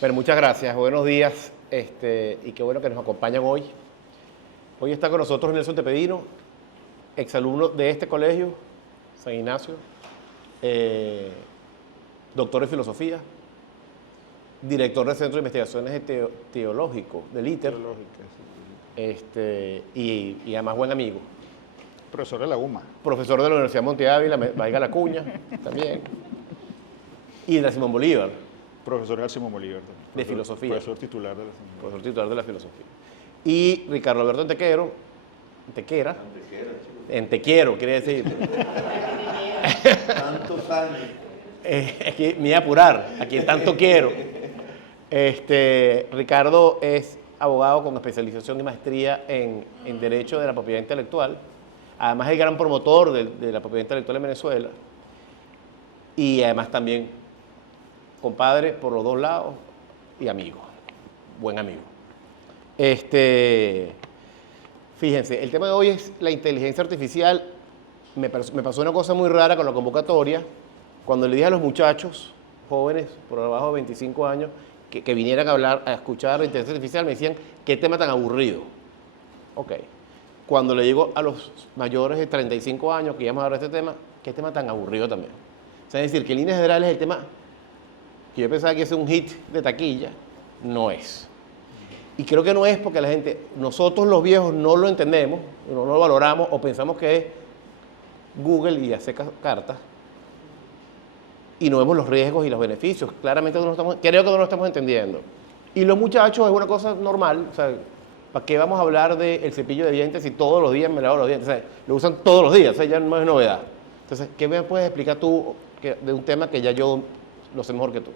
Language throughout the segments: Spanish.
Pero muchas gracias, buenos días y qué bueno que nos acompañan hoy. Hoy está con nosotros Nelson Tepedino, exalumno de este colegio, San Ignacio, doctor en filosofía, director del Centro de Investigaciones Teológico, del ITER, y además buen amigo. Profesor de la UMA. Profesor de la Universidad Monte Ávila, valga la cuña, también. Y de la Simón Bolívar. Profesor de Simón Bolívar. De filosofía. Profesor titular de la Simón Bolívar. Profesor titular de la filosofía. Y Ricardo Alberto Entequero, quiere decir. Tantos años. Es que me voy a apurar, a quien tanto quiero. Ricardo es abogado con especialización y maestría en Derecho de la Propiedad Intelectual. Además es el gran promotor de la propiedad intelectual en Venezuela. Y además también compadre por los dos lados y amigo, buen amigo. Fíjense, el tema de hoy es la inteligencia artificial. Me pasó una cosa muy rara con la convocatoria. Cuando le dije a los muchachos jóvenes por abajo de 25 años que vinieran a escuchar la inteligencia artificial, me decían, ¿qué tema tan aburrido? Ok. Cuando le digo a los mayores de 35 años que íbamos a hablar de este tema, ¿qué tema tan aburrido también? O sea, es decir, que en líneas generales el tema que yo pensaba que es un hit de taquilla, no es. Y creo que no es porque nosotros los viejos no lo entendemos, no lo valoramos o pensamos que es Google y hacer cartas y no vemos los riesgos y los beneficios. Claramente creo que no lo estamos entendiendo. Y los muchachos es una cosa normal, o sea, ¿para qué vamos a hablar del cepillo de dientes si todos los días me lavo los dientes? O sea, lo usan todos los días, o sea, ya no es novedad. Entonces, ¿qué me puedes explicar tú de un tema que ya yo lo sé mejor que tú?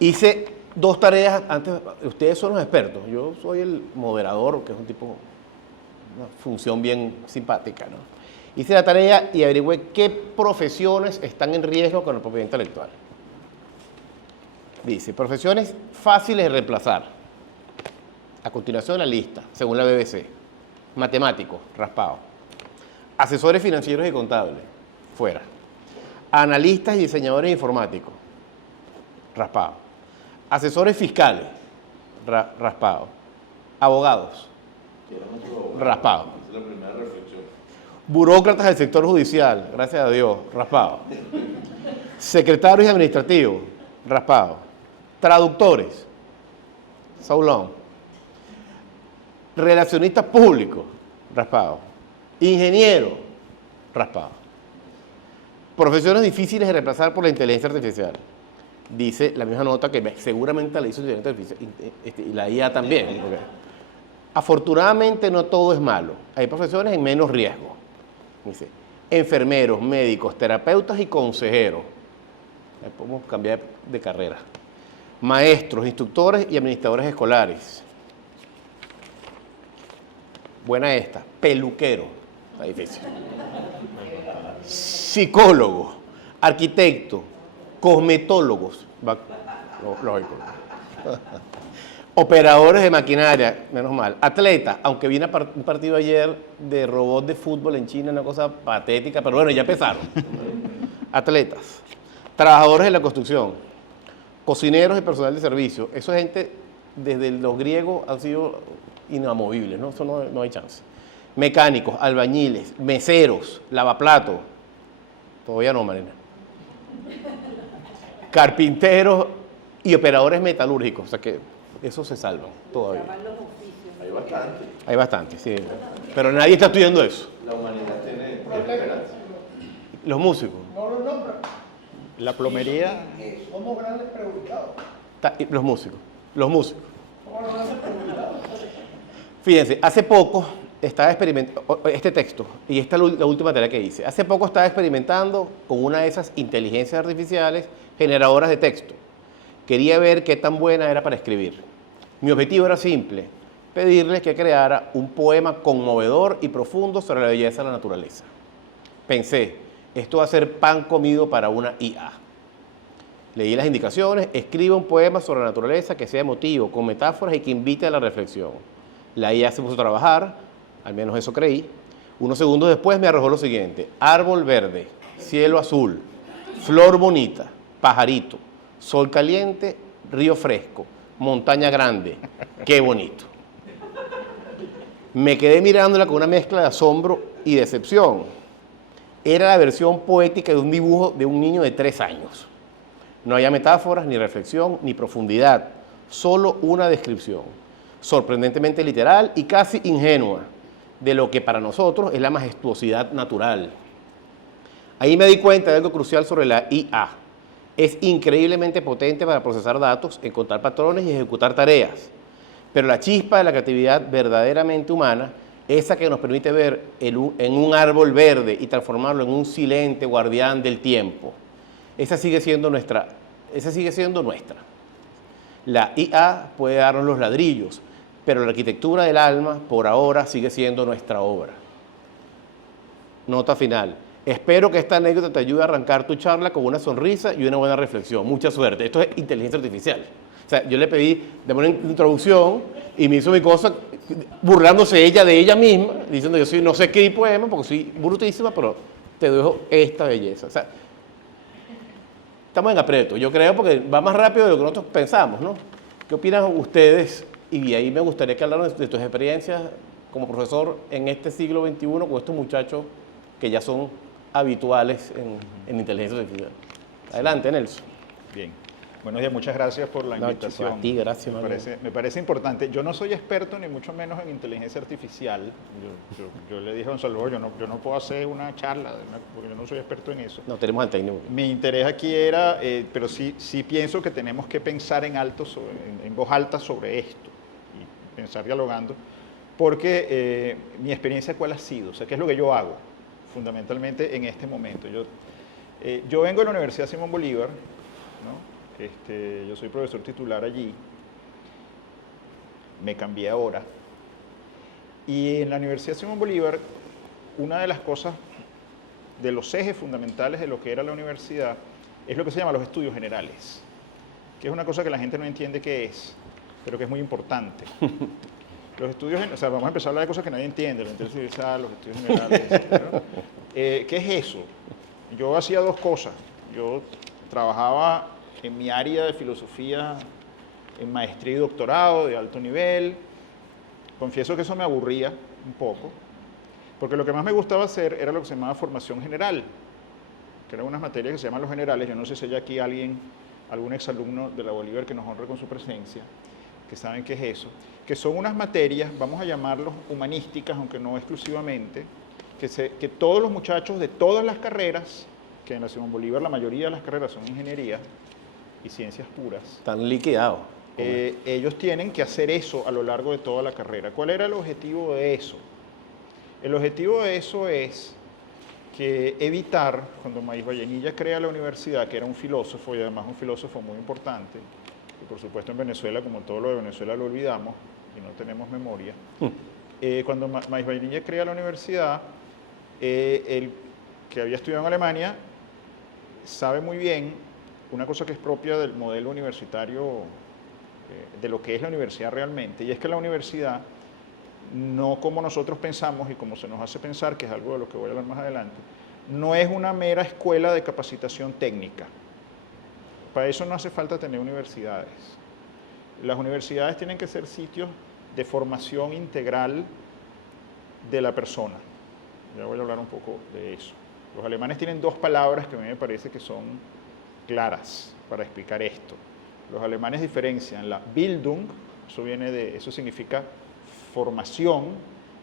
Hice dos tareas antes. Ustedes son los expertos, yo soy el moderador, que es una función bien simpática, ¿no? Hice la tarea y averigüé qué profesiones están en riesgo con la propiedad intelectual. Dice, profesiones fáciles de reemplazar. A continuación la lista, según la BBC. Matemáticos, raspado. Asesores financieros y contables, fuera. Analistas y diseñadores informáticos, raspado. Asesores fiscales, raspado. Abogados, raspado. Esa es la primera reflexión. Burócratas del sector judicial, gracias a Dios, raspado. Secretarios administrativos, raspado. Traductores, Saulón. Relacionistas públicos, raspado. Ingenieros, raspado. Profesiones difíciles de reemplazar por la inteligencia artificial. Dice la misma nota que seguramente la hizo la inteligencia artificial y la IA también. Okay. Afortunadamente no todo es malo. Hay profesiones en menos riesgo. Dice, enfermeros, médicos, terapeutas y consejeros. Podemos cambiar de carrera. Maestros, instructores y administradores escolares. Buena esta. Peluquero. Está difícil. Psicólogo, arquitecto, cosmetólogos, lógico. Operadores de maquinaria, menos mal. Atleta, aunque vi un partido ayer de robot de fútbol en China, una cosa patética, pero bueno, ya empezaron. Atletas. Trabajadores de la construcción. Cocineros y personal de servicio. Eso es gente, desde los griegos, han sido inamovibles, ¿no? Eso no hay chance. Mecánicos, albañiles, meseros, lavaplatos. Todavía no, Marina. Carpinteros y operadores metalúrgicos. O sea que esos se salvan todavía. Hay bastante. Hay bastante, sí. Pero nadie está estudiando eso. La humanidad tiene esperanza. Los músicos. No lo nombran. La plomería. Somos grandes preguntados. Los músicos. Los músicos. Somos grandes preguntados. Fíjense, hace poco estaba experimentando, este texto, y esta es la última tarea que hice, hace poco estaba experimentando con una de esas inteligencias artificiales generadoras de texto. Quería ver qué tan buena era para escribir. Mi objetivo era simple, pedirle que creara un poema conmovedor y profundo sobre la belleza de la naturaleza. Pensé, esto va a ser pan comido para una IA. Leí las indicaciones, escribe un poema sobre la naturaleza que sea emotivo, con metáforas y que invite a la reflexión. La IA se puso a trabajar, al menos eso creí. Unos segundos después me arrojó lo siguiente: árbol verde, cielo azul, flor bonita, pajarito, sol caliente, río fresco, montaña grande. ¡Qué bonito! Me quedé mirándola con una mezcla de asombro y decepción. Era la versión poética de un dibujo de un niño de 3 años. No había metáforas, ni reflexión, ni profundidad, solo una descripción, sorprendentemente literal y casi ingenua, de lo que para nosotros es la majestuosidad natural. Ahí me di cuenta de algo crucial sobre la IA. Es increíblemente potente para procesar datos, encontrar patrones y ejecutar tareas. Pero la chispa de la creatividad verdaderamente humana, esa que nos permite ver en un árbol verde y transformarlo en un silente guardián del tiempo, esa sigue siendo nuestra. La IA puede darnos los ladrillos, pero la arquitectura del alma, por ahora, sigue siendo nuestra obra. Nota final. Espero que esta anécdota te ayude a arrancar tu charla con una sonrisa y una buena reflexión. Mucha suerte. Esto es inteligencia artificial. O sea, yo le pedí de una introducción y me hizo mi cosa burlándose ella de ella misma, diciendo yo no sé escribir poemas porque soy brutísima, pero te dejo esta belleza. O sea, estamos en aprieto, yo creo, porque va más rápido de lo que nosotros pensamos, ¿no? ¿Qué opinan ustedes? Y ahí me gustaría que hablaran de tus experiencias como profesor en este siglo XXI con estos muchachos que ya son habituales en inteligencia artificial. Adelante, Nelson. Bien. Buenos días, muchas gracias por la invitación. A ti, gracias. Me parece importante. Yo no soy experto ni mucho menos en inteligencia artificial. Yo le dije a don Salvador, yo no puedo hacer una charla, porque yo no soy experto en eso. No, tenemos al técnico. Mi interés aquí era, pero sí pienso que tenemos que pensar en voz alta sobre esto y pensar dialogando, porque mi experiencia, ¿cuál ha sido? O sea, ¿qué es lo que yo hago fundamentalmente en este momento? Yo vengo de la Universidad Simón Bolívar, ¿no? Yo soy profesor titular allí, me cambié ahora, y en la Universidad Simón Bolívar, una de las cosas, de los ejes fundamentales de lo que era la universidad, es lo que se llama los estudios generales, que es una cosa que la gente no entiende qué es, pero que es muy importante. Los estudios, o sea, vamos a empezar a hablar de cosas que nadie entiende, la inteligencia artificial, los estudios generales, etc., ¿no? ¿Qué es eso? Yo hacía 2 cosas. Yo trabajaba en mi área de filosofía en maestría y doctorado de alto nivel. Confieso que eso me aburría un poco, porque lo que más me gustaba hacer era lo que se llamaba formación general, que eran unas materias que se llaman los generales. Yo no sé si hay aquí algún exalumno de la Bolívar que nos honre con su presencia, que saben qué es eso, que son unas materias, vamos a llamarlos humanísticas, aunque no exclusivamente, que todos los muchachos de todas las carreras, que en la Simón Bolívar la mayoría de las carreras son ingeniería y ciencias puras, Están liquidados. ellos tienen que hacer eso a lo largo de toda la carrera. ¿Cuál era el objetivo de eso? El objetivo de eso es que evitar, cuando Maíz Vallenilla crea la universidad, que era un filósofo y además un filósofo muy importante, y por supuesto en Venezuela, como todo lo de Venezuela lo olvidamos y no tenemos memoria, cuando Maíz Vallenilla crea la universidad, él, que había estudiado en Alemania, sabe muy bien una cosa que es propia del modelo universitario, de lo que es la universidad realmente, y es que la universidad, no como nosotros pensamos y como se nos hace pensar, que es algo de lo que voy a hablar más adelante, no es una mera escuela de capacitación técnica. Para eso no hace falta tener universidades. Las universidades tienen que ser sitios de formación integral de la persona. Ya voy a hablar un poco de eso. Los alemanes tienen 2 palabras que a mí me parece que son claras para explicar esto. Los alemanes diferencian la Bildung, eso significa formación,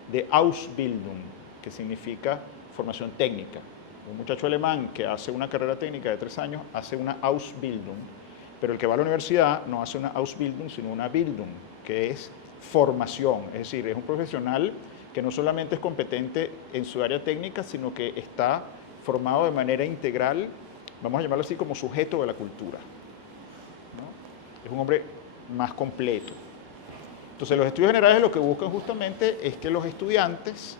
de Ausbildung, que significa formación técnica. Un muchacho alemán que hace una carrera técnica de 3 años hace una Ausbildung, pero el que va a la universidad no hace una Ausbildung, sino una Bildung, que es formación, es decir, es un profesional que no solamente es competente en su área técnica, sino que está formado de manera integral, vamos a llamarlo así, como sujeto de la cultura, ¿no? Es un hombre más completo. Entonces, los estudios generales lo que buscan justamente es que los estudiantes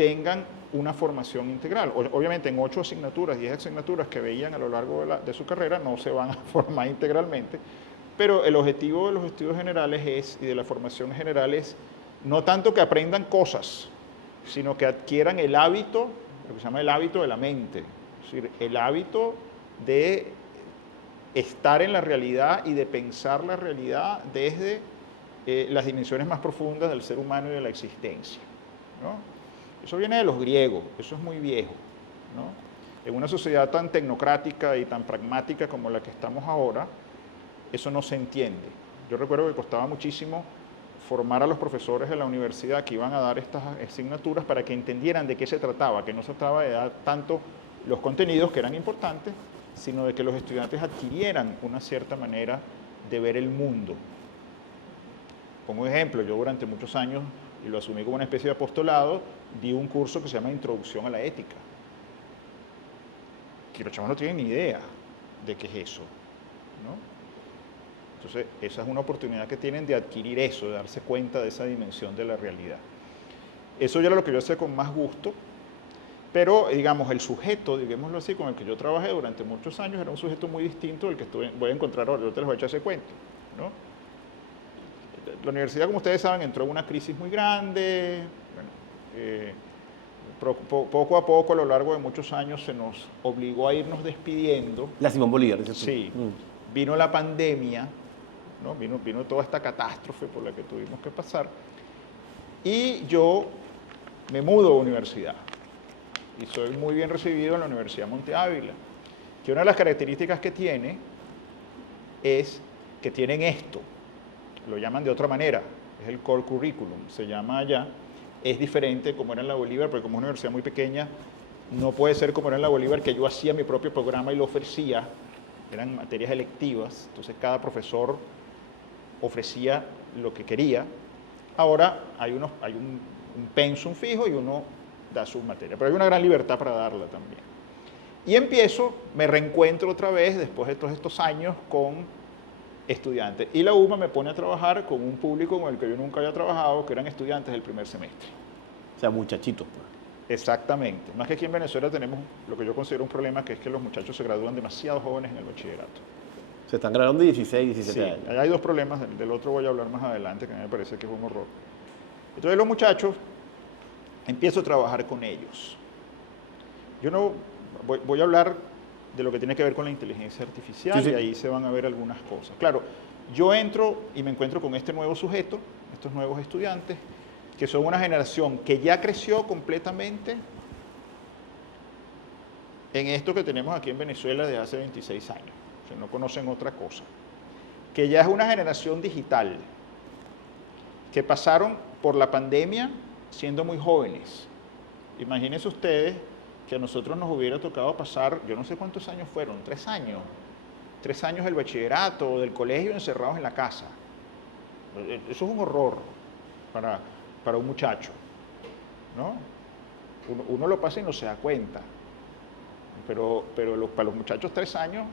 tengan una formación integral. Obviamente en 8 asignaturas, 10 asignaturas que veían a lo largo de su carrera no se van a formar integralmente, pero el objetivo de los estudios generales y de la formación general es no tanto que aprendan cosas, sino que adquieran el hábito, lo que se llama el hábito de la mente, es decir, el hábito de estar en la realidad y de pensar la realidad desde las dimensiones más profundas del ser humano y de la existencia, ¿no? Eso viene de los griegos, eso es muy viejo, ¿no? En una sociedad tan tecnocrática y tan pragmática como la que estamos ahora, eso no se entiende. Yo recuerdo que costaba muchísimo formar a los profesores de la universidad que iban a dar estas asignaturas para que entendieran de qué se trataba, que no se trataba de dar tanto los contenidos, que eran importantes, sino de que los estudiantes adquirieran una cierta manera de ver el mundo. Pongo un ejemplo, yo durante muchos años, y lo asumí como una especie de apostolado, di un curso que se llama Introducción a la Ética. Que los chavos no tienen ni idea de qué es eso, ¿no? Entonces, esa es una oportunidad que tienen de adquirir eso, de darse cuenta de esa dimensión de la realidad. Eso ya era lo que yo hacía con más gusto, pero, digamos, el sujeto, digámoslo así, con el que yo trabajé durante muchos años, era un sujeto muy distinto del que voy a encontrar ahora. Yo te les voy a echar ese cuento, ¿no? La universidad, como ustedes saben, entró en una crisis muy grande. Bueno, poco a poco, a lo largo de muchos años, se nos obligó a irnos despidiendo. La Simón Bolívar, dices tú. Sí, vino la pandemia, ¿no? Vino toda esta catástrofe por la que tuvimos que pasar, y yo me mudo a universidad, y soy muy bien recibido en la Universidad Monte Ávila, que una de las características que tiene es que tienen esto, lo llaman de otra manera, es el core curriculum, se llama allá, es diferente como era en la Bolívar, porque como es una universidad muy pequeña, no puede ser como era en la Bolívar, que yo hacía mi propio programa y lo ofrecía, eran materias electivas, entonces cada profesor ofrecía lo que quería. Ahora hay un pensum fijo y uno da sus materias, pero hay una gran libertad para darla también. Y me reencuentro otra vez, después de todos estos años, con estudiantes. Y la UMA me pone a trabajar con un público con el que yo nunca había trabajado, que eran estudiantes del primer semestre. O sea, muchachitos, pues. Exactamente. Más que aquí en Venezuela tenemos lo que yo considero un problema, que es que los muchachos se gradúan demasiado jóvenes en el bachillerato. Se están graduando de 16, 17 Sí, años. hay dos problemas, del otro voy a hablar más adelante, que a mí me parece que es un horror. Entonces los muchachos, empiezo a trabajar con ellos. Yo no voy a hablar de lo que tiene que ver con la inteligencia artificial, sí. Y ahí se van a ver algunas cosas. Claro, yo entro y me encuentro con este nuevo sujeto, estos nuevos estudiantes, que son una generación que ya creció completamente en esto que tenemos aquí en Venezuela desde hace 26 años. O sea, no conocen otra cosa. Que ya es una generación digital, que pasaron por la pandemia siendo muy jóvenes. Imagínense ustedes que a nosotros nos hubiera tocado pasar, yo no sé cuántos años fueron, 3 años. 3 años del bachillerato o del colegio encerrados en la casa. Eso es un horror para un muchacho, ¿no? Uno lo pasa y no se da cuenta. Pero para los muchachos 3 años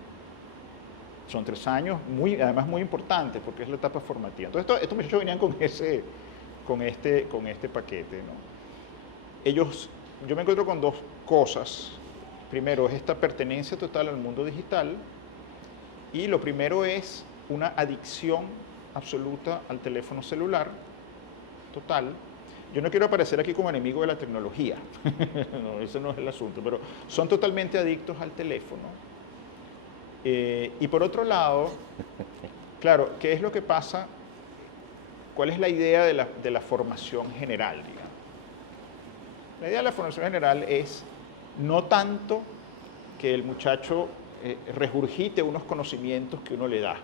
son 3 años además muy importantes, porque es la etapa formativa. Entonces estos muchachos venían con este paquete, ¿no? Yo me encuentro con dos cosas. Primero es esta pertenencia total al mundo digital, y lo primero es una adicción absoluta al teléfono celular, total. Yo no quiero aparecer aquí como enemigo de la tecnología, no, ese no es el asunto, pero son totalmente adictos al teléfono. Y por otro lado, claro, ¿qué es lo que pasa? ¿Cuál es la idea de la formación general, digamos? La idea de la formación general es no tanto que el muchacho regurgite unos conocimientos que uno le da.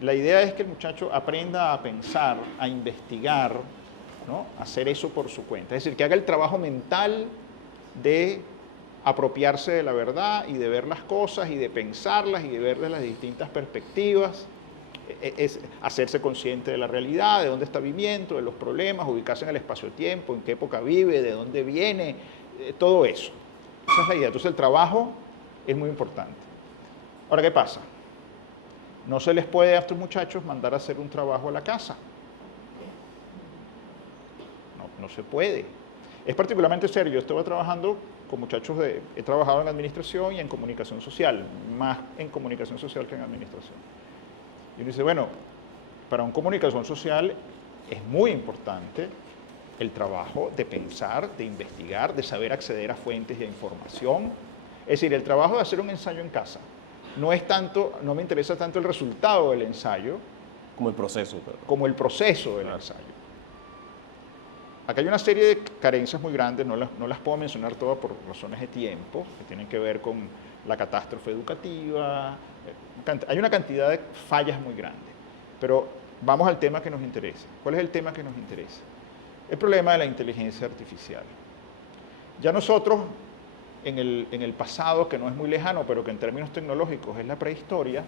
La idea es que el muchacho aprenda a pensar, a investigar, ¿no? A hacer eso por su cuenta. Es decir, que haga el trabajo mental de apropiarse de la verdad y de ver las cosas y de pensarlas y de ver desde las distintas perspectivas. Es hacerse consciente de la realidad, de dónde está viviendo, de los problemas, ubicarse en el espacio-tiempo, en qué época vive, de dónde viene, todo eso. Esa es la idea. Entonces el trabajo es muy importante. Ahora, ¿qué pasa? No se les puede a estos muchachos mandar a hacer un trabajo a la casa. No se puede. Es particularmente serio. Yo estaba trabajando con muchachos he trabajado en administración y en comunicación social, más en comunicación social que en administración. Y uno dice, bueno, para una comunicación social es muy importante el trabajo de pensar, de investigar, de saber acceder a fuentes de información. Es decir, el trabajo de hacer un ensayo en casa. No me interesa tanto el resultado del ensayo Como el proceso. como el proceso del ensayo. Acá hay una serie de carencias muy grandes, no las puedo mencionar todas por razones de tiempo, que tienen que ver con la catástrofe educativa, hay una cantidad de fallas muy grandes. Pero vamos al tema que nos interesa. ¿Cuál es el tema que nos interesa? El problema de la inteligencia artificial. Ya nosotros, en el pasado, que no es muy lejano, pero que en términos tecnológicos es la prehistoria,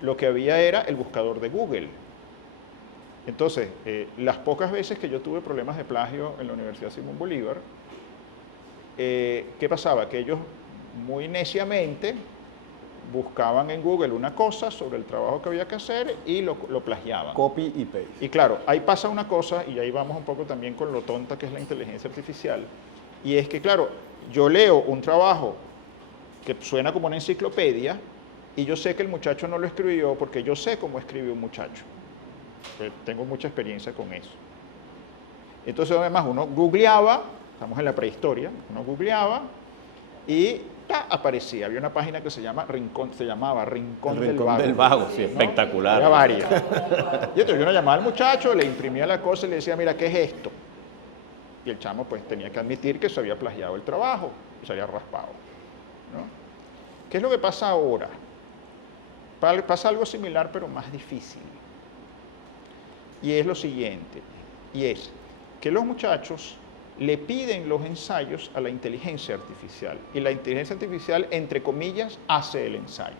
lo que había era el buscador de Google. Entonces, las pocas veces que yo tuve problemas de plagio en la Universidad Simón Bolívar, ¿qué pasaba? Que ellos muy neciamente buscaban en Google una cosa sobre el trabajo que había que hacer y lo plagiaban. Copy y paste. Y claro, ahí pasa una cosa, y ahí vamos un poco también con lo tonta que es la inteligencia artificial, y es que, claro, yo leo un trabajo que suena como una enciclopedia, y yo sé que el muchacho no lo escribió porque yo sé cómo escribe un muchacho. Tengo mucha experiencia con eso. Entonces, además, uno googleaba, estamos en la prehistoria, uno googleaba y aparecía. Había una página que se llamaba Rincón del Vago, sí, ¿no? espectacular. Había varias. Y entonces yo llamaba al muchacho, le imprimía la cosa y le decía, mira, ¿qué es esto? Y el chamo pues tenía que admitir que se había plagiado el trabajo, se había raspado, ¿no? ¿Qué es lo que pasa ahora? Pasa algo similar pero más difícil. Y es lo siguiente, y es que los muchachos le piden los ensayos a la inteligencia artificial, y la inteligencia artificial, entre comillas, hace el ensayo.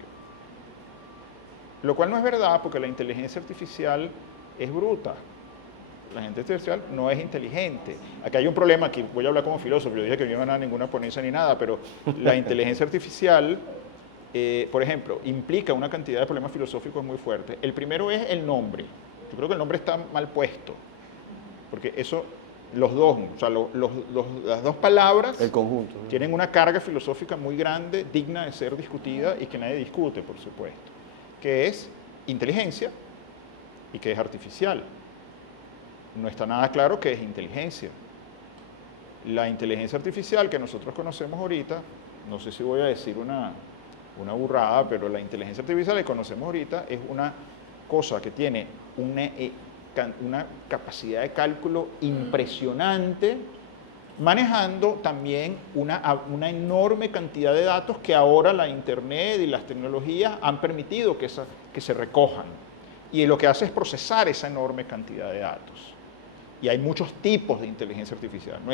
Lo cual no es verdad, porque la inteligencia artificial es bruta. La inteligencia artificial no es inteligente. Aquí hay un problema, aquí voy a hablar como filósofo, yo dije que no iba a ganar ninguna ponencia ni nada, pero la inteligencia artificial, por ejemplo, implica una cantidad de problemas filosóficos muy fuertes. El primero es el nombre. Yo creo que el nombre está mal puesto, porque eso, los dos, o sea, las dos palabras El conjunto. tienen una carga filosófica muy grande, digna de ser discutida y que nadie discute, por supuesto, que es inteligencia y que es artificial. No está nada claro qué es inteligencia. La inteligencia artificial que nosotros conocemos ahorita, no sé si voy a decir una burrada, pero la inteligencia artificial que conocemos ahorita es una cosa que tiene una capacidad de cálculo impresionante, manejando también una enorme cantidad de datos que ahora la Internet y las tecnologías han permitido que se recojan. Y lo que hace es procesar esa enorme cantidad de datos. Y hay muchos tipos de inteligencia artificial. No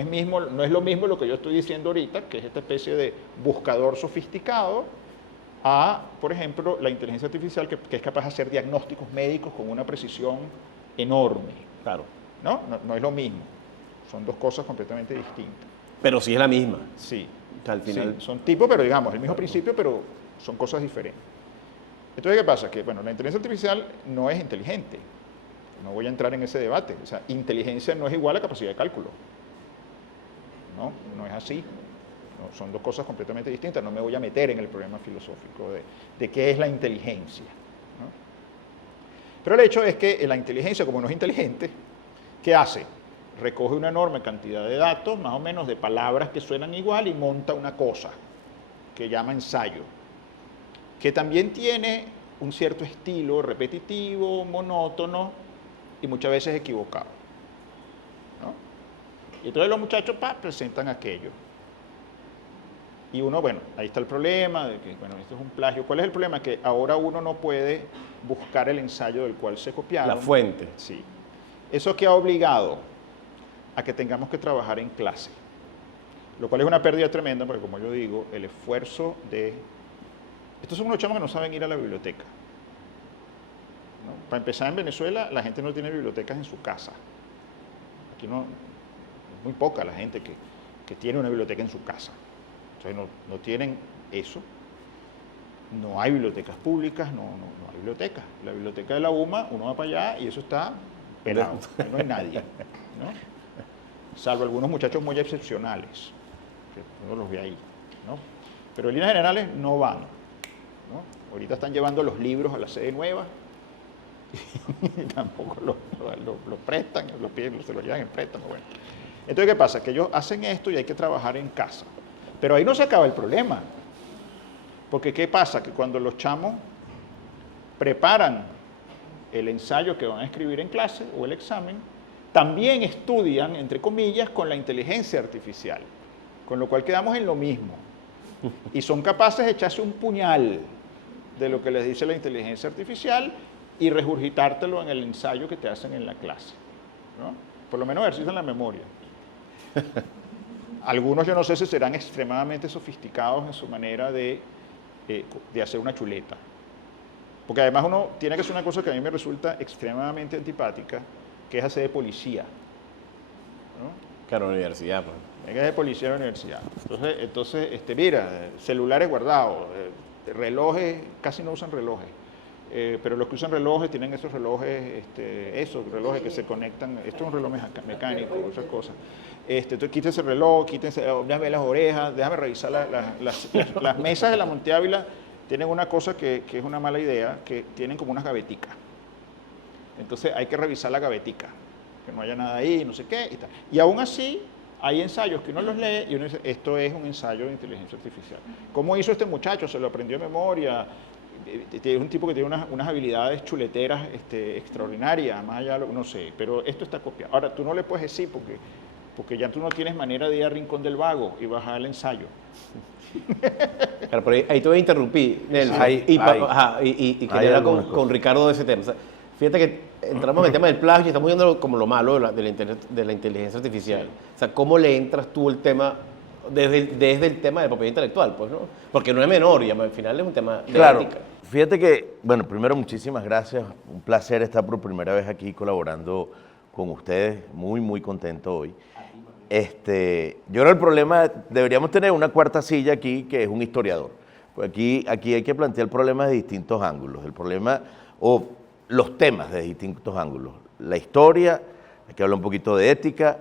es lo mismo lo que yo estoy diciendo ahorita, que es esta especie de buscador sofisticado, a, por ejemplo, la inteligencia artificial que es capaz de hacer diagnósticos médicos con una precisión enorme. Claro. No es lo mismo. Son dos cosas completamente distintas. Pero sí es la misma. Sí. O sea, al final. Sí, son tipos, pero digamos, el mismo principio, pero son cosas diferentes. Entonces, ¿qué pasa? Que, bueno, la inteligencia artificial no es inteligente. No voy a entrar en ese debate. O sea, inteligencia no es igual a capacidad de cálculo. No es así. No, son dos cosas completamente distintas. No me voy a meter en el problema filosófico de qué es la inteligencia, ¿no? Pero el hecho es que la inteligencia, como no es inteligente, ¿qué hace? Recoge una enorme cantidad de datos, más o menos de palabras que suenan igual, y monta una cosa que llama ensayo, que también tiene un cierto estilo repetitivo, monótono y muchas veces equivocado, ¿no? Y entonces los muchachos presentan aquello. Y uno, bueno, ahí está el problema, de que, bueno, esto es un plagio. ¿Cuál es el problema? Que ahora uno no puede buscar el ensayo del cual se copiaron. La fuente. Sí. Eso que ha obligado a que tengamos que trabajar en clase, lo cual es una pérdida tremenda, porque como yo digo, el esfuerzo de... Estos son unos chamos que no saben ir a la biblioteca, ¿no? Para empezar, en Venezuela la gente no tiene bibliotecas en su casa. Aquí no, es muy poca la gente que tiene una biblioteca en su casa. Entonces no tienen eso. No hay bibliotecas públicas, no hay bibliotecas. La biblioteca de la UMA, uno va para allá y eso está pelado, no hay nadie, ¿no? salvo algunos muchachos muy excepcionales, que uno los ve ahí, ¿no? Pero en líneas generales no van, ¿no? Ahorita están llevando los libros a la sede nueva y tampoco los prestan, los piden, se los llevan en préstamo. Bueno. Entonces, ¿qué pasa? Que ellos hacen esto y hay que trabajar en casa. Pero ahí no se acaba el problema. Porque ¿qué pasa? Que cuando los chamos preparan el ensayo que van a escribir en clase o el examen, también estudian, entre comillas, con la inteligencia artificial. Con lo cual quedamos en lo mismo. Y son capaces de echarse un puñal de lo que les dice la inteligencia artificial y regurgitártelo en el ensayo que te hacen en la clase, ¿no? Por lo menos ejercitan la memoria. Algunos yo no sé si serán extremadamente sofisticados en su manera de hacer una chuleta. Porque además uno tiene que hacer una cosa que a mí me resulta extremadamente antipática, que es hacer de policía, ¿no? Claro, universidad, pues. Hay que ser policía en la universidad. Entonces mira, celulares guardados, relojes, casi no usan relojes. Pero los que usan relojes tienen esos relojes, que se conectan. Esto es un reloj mecánico, otras cosas. Entonces quítense el reloj, déjame las orejas, déjame revisar las mesas de la Monte Ávila. Tienen una cosa que es una mala idea, que tienen como unas gaveticas. Entonces hay que revisar la gavetica, que no haya nada ahí, no sé qué. Y tal. Y aún así hay ensayos que uno los lee y uno dice, esto es un ensayo de inteligencia artificial. ¿Cómo hizo este muchacho? Se lo aprendió de memoria. Es un tipo que tiene unas habilidades chuleteras extraordinarias, más allá, no sé, pero esto está copiado. Ahora, tú no le puedes decir porque ya tú no tienes manera de ir al Rincón del Vago y bajar el ensayo. Claro, pero ahí te voy a interrumpir, Nelson. Y quería hablar con Ricardo de ese tema. O sea, fíjate que entramos en el tema del plagio y estamos viendo como lo malo de la inteligencia artificial. O sea, ¿cómo le entras tú el tema desde el tema de propiedad intelectual? Pues, ¿no? Porque no es menor y al final es un tema de ética. Fíjate que, bueno, primero muchísimas gracias. Un placer estar por primera vez aquí colaborando con ustedes. Muy, muy contento hoy. Yo creo que el problema, deberíamos tener una cuarta silla aquí, que es un historiador. Pues aquí hay que plantear el problema de distintos ángulos. El problema, o los temas de distintos ángulos. La historia, hay que hablar un poquito de ética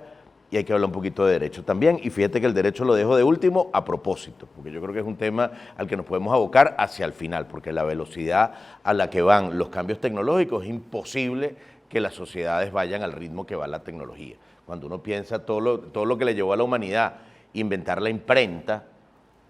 y hay que hablar un poquito de derecho también. Y fíjate que el derecho lo dejo de último a propósito, porque yo creo que es un tema al que nos podemos abocar hacia el final, porque la velocidad a la que van los cambios tecnológicos es imposible que las sociedades vayan al ritmo que va la tecnología. Cuando uno piensa todo lo que le llevó a la humanidad inventar la imprenta,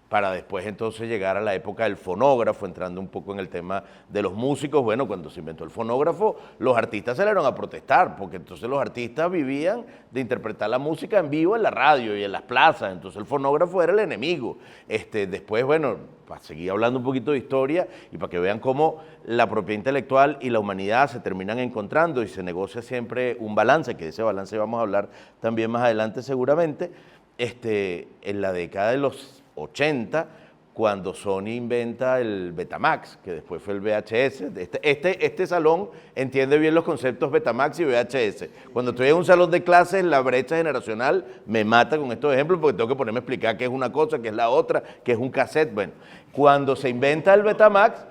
para después entonces llegar a la época del fonógrafo, entrando un poco en el tema de los músicos. Bueno, cuando se inventó el fonógrafo, los artistas salieron a protestar, porque entonces los artistas vivían de interpretar la música en vivo en la radio y en las plazas, entonces el fonógrafo era el enemigo. Después, bueno, para seguir hablando un poquito de historia y para que vean cómo la propiedad intelectual y la humanidad se terminan encontrando y se negocia siempre un balance, que de ese balance vamos a hablar también más adelante seguramente. En la década de los 80, cuando Sony inventa el Betamax, que después fue el VHS. Este salón entiende bien los conceptos Betamax y VHS. Cuando estoy en un salón de clases, la brecha generacional me mata con estos ejemplos porque tengo que ponerme a explicar qué es una cosa, qué es la otra, qué es un cassette. Bueno, cuando se inventa el Betamax,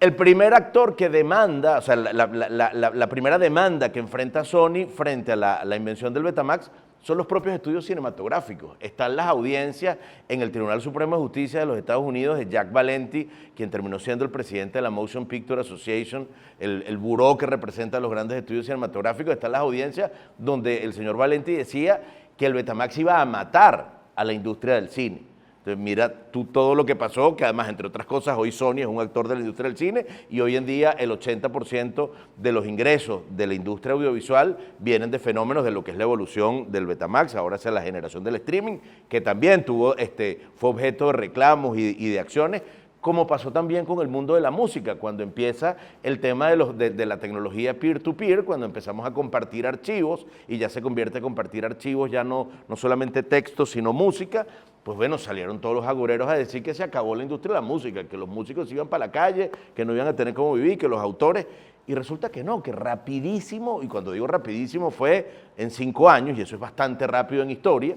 el primer actor que demanda, o sea, la primera demanda que enfrenta Sony frente a la invención del Betamax son los propios estudios cinematográficos. Están las audiencias en el Tribunal Supremo de Justicia de los Estados Unidos de Jack Valenti, quien terminó siendo el presidente de la Motion Picture Association, el buró que representa los grandes estudios cinematográficos. Están las audiencias donde el señor Valenti decía que el Betamax iba a matar a la industria del cine. Entonces, mira tú todo lo que pasó, que además, entre otras cosas, hoy Sony es un actor de la industria del cine y hoy en día el 80% de los ingresos de la industria audiovisual vienen de fenómenos de lo que es la evolución del Betamax, ahora hacia la generación del streaming, que también fue objeto de reclamos y de acciones, como pasó también con el mundo de la música, cuando empieza el tema de la tecnología peer-to-peer, cuando empezamos a compartir archivos y ya se convierte a compartir archivos, ya no solamente texto, sino música. Pues bueno, salieron todos los agoreros a decir que se acabó la industria de la música, que los músicos iban para la calle, que no iban a tener cómo vivir, que los autores, y resulta que no, que rapidísimo, y cuando digo rapidísimo fue en 5 años, y eso es bastante rápido en historia,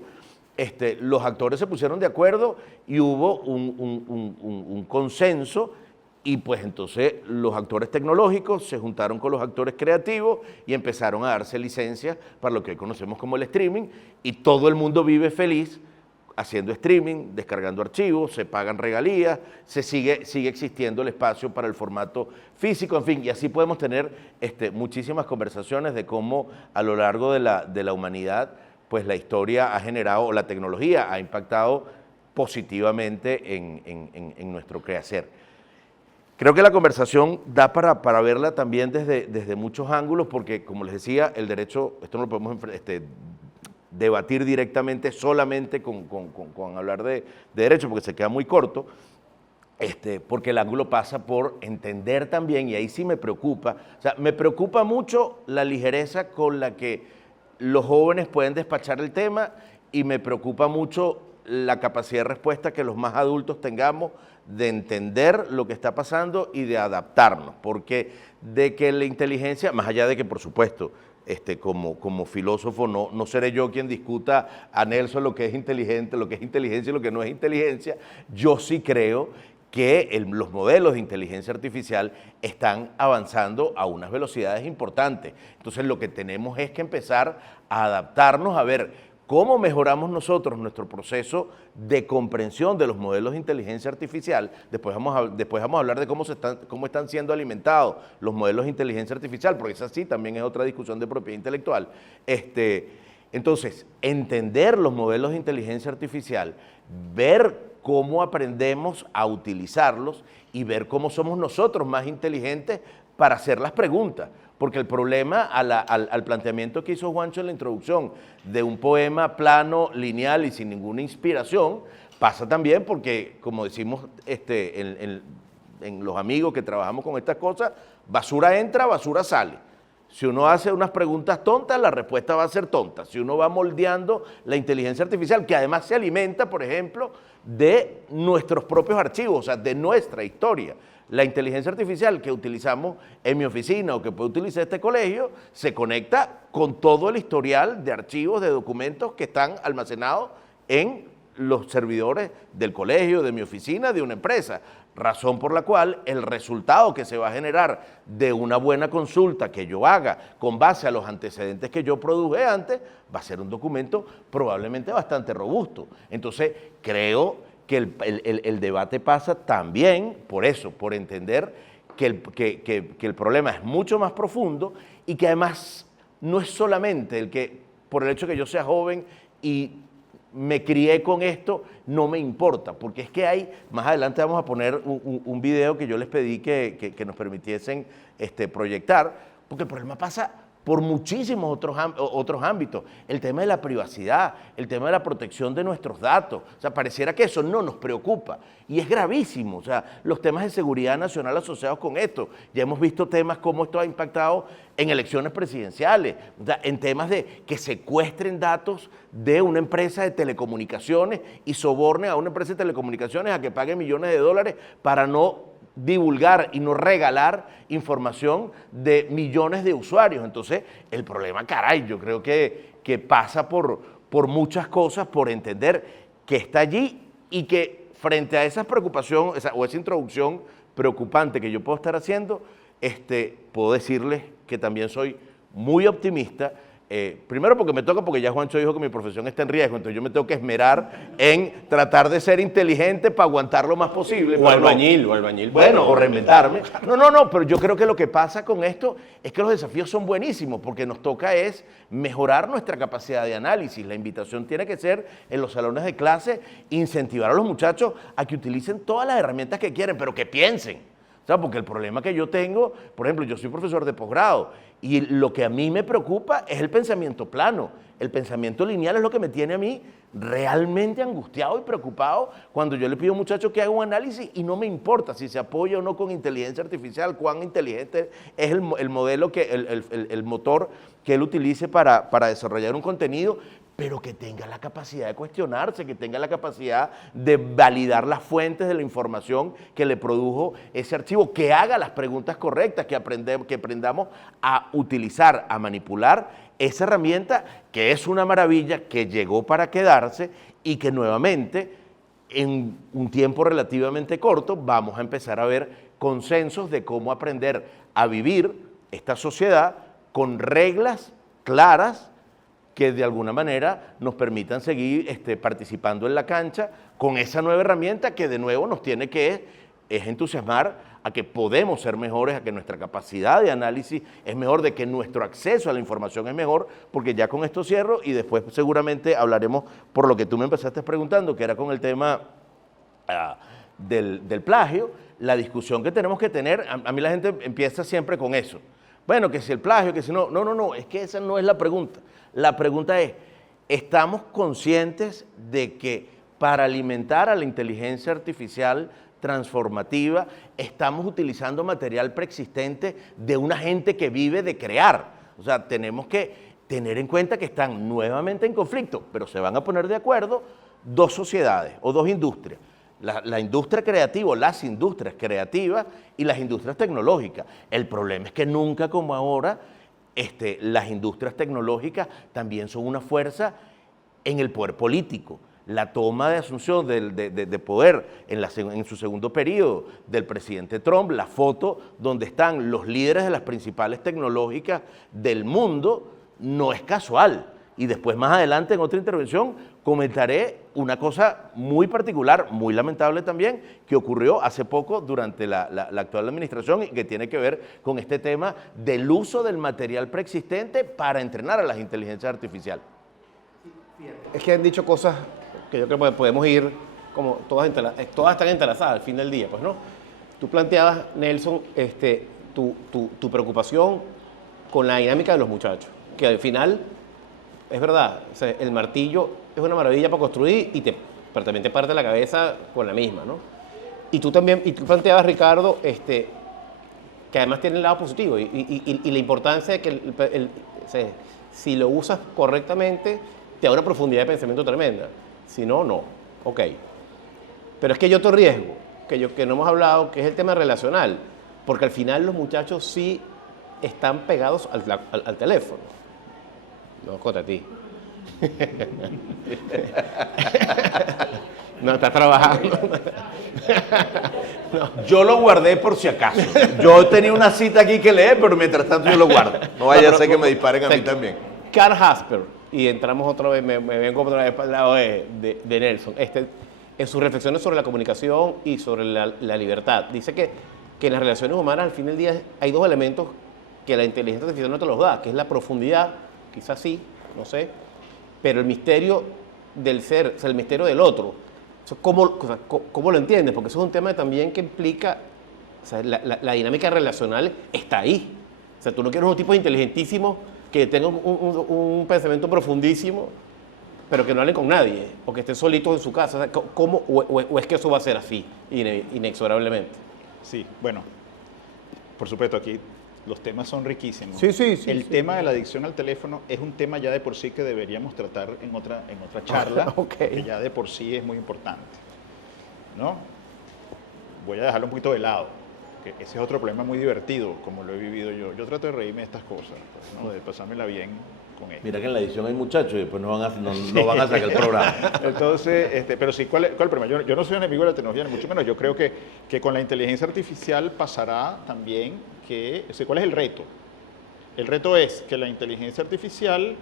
los actores se pusieron de acuerdo y hubo un consenso Y pues entonces los actores tecnológicos se juntaron con los actores creativos y empezaron a darse licencias para lo que hoy conocemos como el streaming, y todo el mundo vive feliz haciendo streaming, descargando archivos, se pagan regalías, sigue existiendo el espacio para el formato físico, en fin, y así podemos tener muchísimas conversaciones de cómo a lo largo de la humanidad, pues la historia ha generado, o la tecnología ha impactado positivamente en nuestro quehacer. Creo que la conversación da para verla también desde muchos ángulos, porque, como les decía, el derecho, esto no lo podemos debatir directamente solamente con hablar de derecho, porque se queda muy corto, porque el ángulo pasa por entender también, y ahí sí me preocupa, o sea, me preocupa mucho la ligereza con la que los jóvenes pueden despachar el tema, y me preocupa mucho la capacidad de respuesta que los más adultos tengamos de entender lo que está pasando y de adaptarnos, porque de que la inteligencia, más allá de que por supuesto, como filósofo no seré yo quien discuta a Nelson lo que es inteligente, lo que es inteligencia y lo que no es inteligencia, yo sí creo que los modelos de inteligencia artificial están avanzando a unas velocidades importantes. Entonces lo que tenemos es que empezar a adaptarnos, a ver cómo mejoramos nosotros nuestro proceso de comprensión de los modelos de inteligencia artificial. Después vamos a hablar de cómo están siendo alimentados los modelos de inteligencia artificial, porque esa sí también es otra discusión de propiedad intelectual. Entonces, entender los modelos de inteligencia artificial, ver cómo aprendemos a utilizarlos y ver cómo somos nosotros más inteligentes para hacer las preguntas. Porque el problema al planteamiento que hizo Juancho en la introducción de un poema plano, lineal y sin ninguna inspiración, pasa también porque, como decimos en los amigos que trabajamos con estas cosas, basura entra, basura sale. Si uno hace unas preguntas tontas, la respuesta va a ser tonta. Si uno va moldeando la inteligencia artificial, que además se alimenta, por ejemplo, de nuestros propios archivos, o sea, de nuestra historia. La inteligencia artificial que utilizamos en mi oficina o que puede utilizar este colegio se conecta con todo el historial de archivos, de documentos que están almacenados en los servidores del colegio, de mi oficina, de una empresa. Razón por la cual el resultado que se va a generar de una buena consulta que yo haga con base a los antecedentes que yo produje antes va a ser un documento probablemente bastante robusto. Entonces, creo que el debate pasa también por eso, por entender que el problema es mucho más profundo y que además no es solamente por el hecho de que yo sea joven y me crié con esto, no me importa, porque es que más adelante vamos a poner un video que yo les pedí que nos permitiesen proyectar, porque el problema pasa por muchísimos otros ámbitos. El tema de la privacidad, el tema de la protección de nuestros datos. O sea, pareciera que eso no nos preocupa. Y es gravísimo. O sea, los temas de seguridad nacional asociados con esto. Ya hemos visto temas cómo esto ha impactado en elecciones presidenciales. O sea, en temas de que secuestren datos de una empresa de telecomunicaciones y sobornen a una empresa de telecomunicaciones a que pague millones de dólares para no divulgar y no regalar información de millones de usuarios. Entonces, el problema, caray, yo creo que pasa por muchas cosas, por entender que está allí y que frente a esa preocupación o esa introducción preocupante que yo puedo estar haciendo, puedo decirles que también soy muy optimista. Primero porque ya Juancho dijo que mi profesión está en riesgo, entonces yo me tengo que esmerar en tratar de ser inteligente para aguantar lo más posible. O albañil. Bueno, o reinventarme. No, pero yo creo que lo que pasa con esto es que los desafíos son buenísimos, porque nos toca es mejorar nuestra capacidad de análisis. La invitación tiene que ser en los salones de clase, incentivar a los muchachos a que utilicen todas las herramientas que quieren, pero que piensen. O sea, porque el problema que yo tengo, por ejemplo, yo soy profesor de posgrado y lo que a mí me preocupa es el pensamiento plano. El pensamiento lineal es lo que me tiene a mí realmente angustiado y preocupado cuando yo le pido a un muchacho que haga un análisis y no me importa si se apoya o no con inteligencia artificial, cuán inteligente es el modelo, el motor que él utilice para desarrollar un contenido, pero que tenga la capacidad de cuestionarse, que tenga la capacidad de validar las fuentes de la información que le produjo ese archivo, que haga las preguntas correctas, que aprendamos a utilizar, a manipular esa herramienta que es una maravilla, que llegó para quedarse y que nuevamente en un tiempo relativamente corto vamos a empezar a ver consensos de cómo aprender a vivir esta sociedad con reglas claras que de alguna manera nos permitan seguir participando en la cancha con esa nueva herramienta que de nuevo nos tiene que entusiasmar a que podemos ser mejores, a que nuestra capacidad de análisis es mejor, de que nuestro acceso a la información es mejor, porque ya con esto cierro y después seguramente hablaremos por lo que tú me empezaste preguntando, que era con el tema del plagio, la discusión que tenemos que tener. A mí la gente empieza siempre con eso. Bueno, que si el plagio, que si no. No, es que esa no es la pregunta. La pregunta es, ¿estamos conscientes de que para alimentar a la inteligencia artificial transformativa estamos utilizando material preexistente de una gente que vive de crear? O sea, tenemos que tener en cuenta que están nuevamente en conflicto, pero se van a poner de acuerdo dos sociedades o dos industrias. La industria creativa, las industrias creativas y las industrias tecnológicas. El problema es que nunca como ahora las industrias tecnológicas también son una fuerza en el poder político. La toma de asunción de poder en su segundo periodo del presidente Trump, la foto donde están los líderes de las principales tecnológicas del mundo, no es casual. Y después, más adelante, en otra intervención, comentaré una cosa muy particular, muy lamentable también, que ocurrió hace poco durante la actual administración y que tiene que ver con este tema del uso del material preexistente para entrenar a las inteligencias artificiales. Es que han dicho cosas que yo creo que podemos ir como todas están entrelazadas al fin del día, pues, ¿no? Tú planteabas, Nelson, tu preocupación con la dinámica de los muchachos, que al final es verdad, o sea, el martillo es una maravilla para construir, pero también te parte la cabeza con la misma, ¿no? Y tú planteabas, Ricardo, que además tiene el lado positivo y la importancia de que si lo usas correctamente, te da una profundidad de pensamiento tremenda. Si no, no. Ok. Pero es que hay otro riesgo, que no hemos hablado, que es el tema relacional, porque al final los muchachos sí están pegados al teléfono. No, contra ti. No, estás trabajando. No. Yo lo guardé por si acaso. Yo tenía una cita aquí que leer, pero mientras tanto yo lo guardo. No vaya a ser que me disparen a mí también. Karl Jasper, y entramos otra vez, me vengo otra vez para el lado de Nelson, en sus reflexiones sobre la comunicación y sobre la libertad, dice que en las relaciones humanas al fin del día hay dos elementos que la inteligencia artificial no te los da, que es la profundidad, quizás sí, no sé, pero el misterio del ser, o sea, el misterio del otro. ¿Cómo lo entiendes? Porque eso es un tema también que implica, o sea, la dinámica relacional está ahí. O sea, tú no quieres un tipo inteligentísimo que tenga un pensamiento profundísimo, pero que no hable con nadie, o que esté solito en su casa. O sea, o es que eso va a ser así, inexorablemente? Sí, bueno, por supuesto, aquí los temas son riquísimos. Sí, el tema de la adicción al teléfono es un tema ya de por sí que deberíamos tratar en otra charla, Okay. que ya de por sí es muy importante, ¿no? Voy a dejarlo un poquito de lado, que ese es otro problema muy divertido, como lo he vivido yo. Yo trato de reírme de estas cosas, pues, ¿no? De pasármela bien con esto. Mira que en la edición hay muchachos y después no van a sacar el programa. Entonces, pero sí, ¿cuál es el problema? Yo no soy enemigo de la tecnología, ni mucho menos. Yo creo que con la inteligencia artificial pasará también ¿cuál es el reto? El reto es que la inteligencia artificial,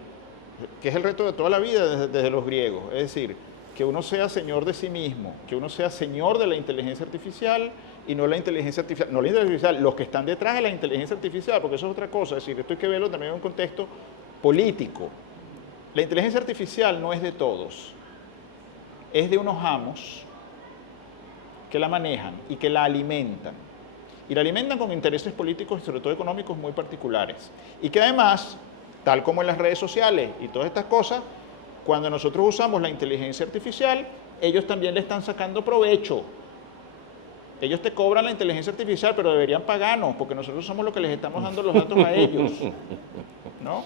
que es el reto de toda la vida desde los griegos, es decir, que uno sea señor de sí mismo, que uno sea señor de la inteligencia artificial y no la inteligencia artificial, no la inteligencia artificial, los que están detrás de la inteligencia artificial, porque eso es otra cosa, es decir, esto hay que verlo también en un contexto político. La inteligencia artificial no es de todos, es de unos amos que la manejan y que la alimentan. Y la alimentan con intereses políticos y sobre todo económicos muy particulares. Y que además, tal como en las redes sociales y todas estas cosas, cuando nosotros usamos la inteligencia artificial, ellos también le están sacando provecho. Ellos te cobran la inteligencia artificial, pero deberían pagarnos, porque nosotros somos los que les estamos dando los datos a ellos, ¿no?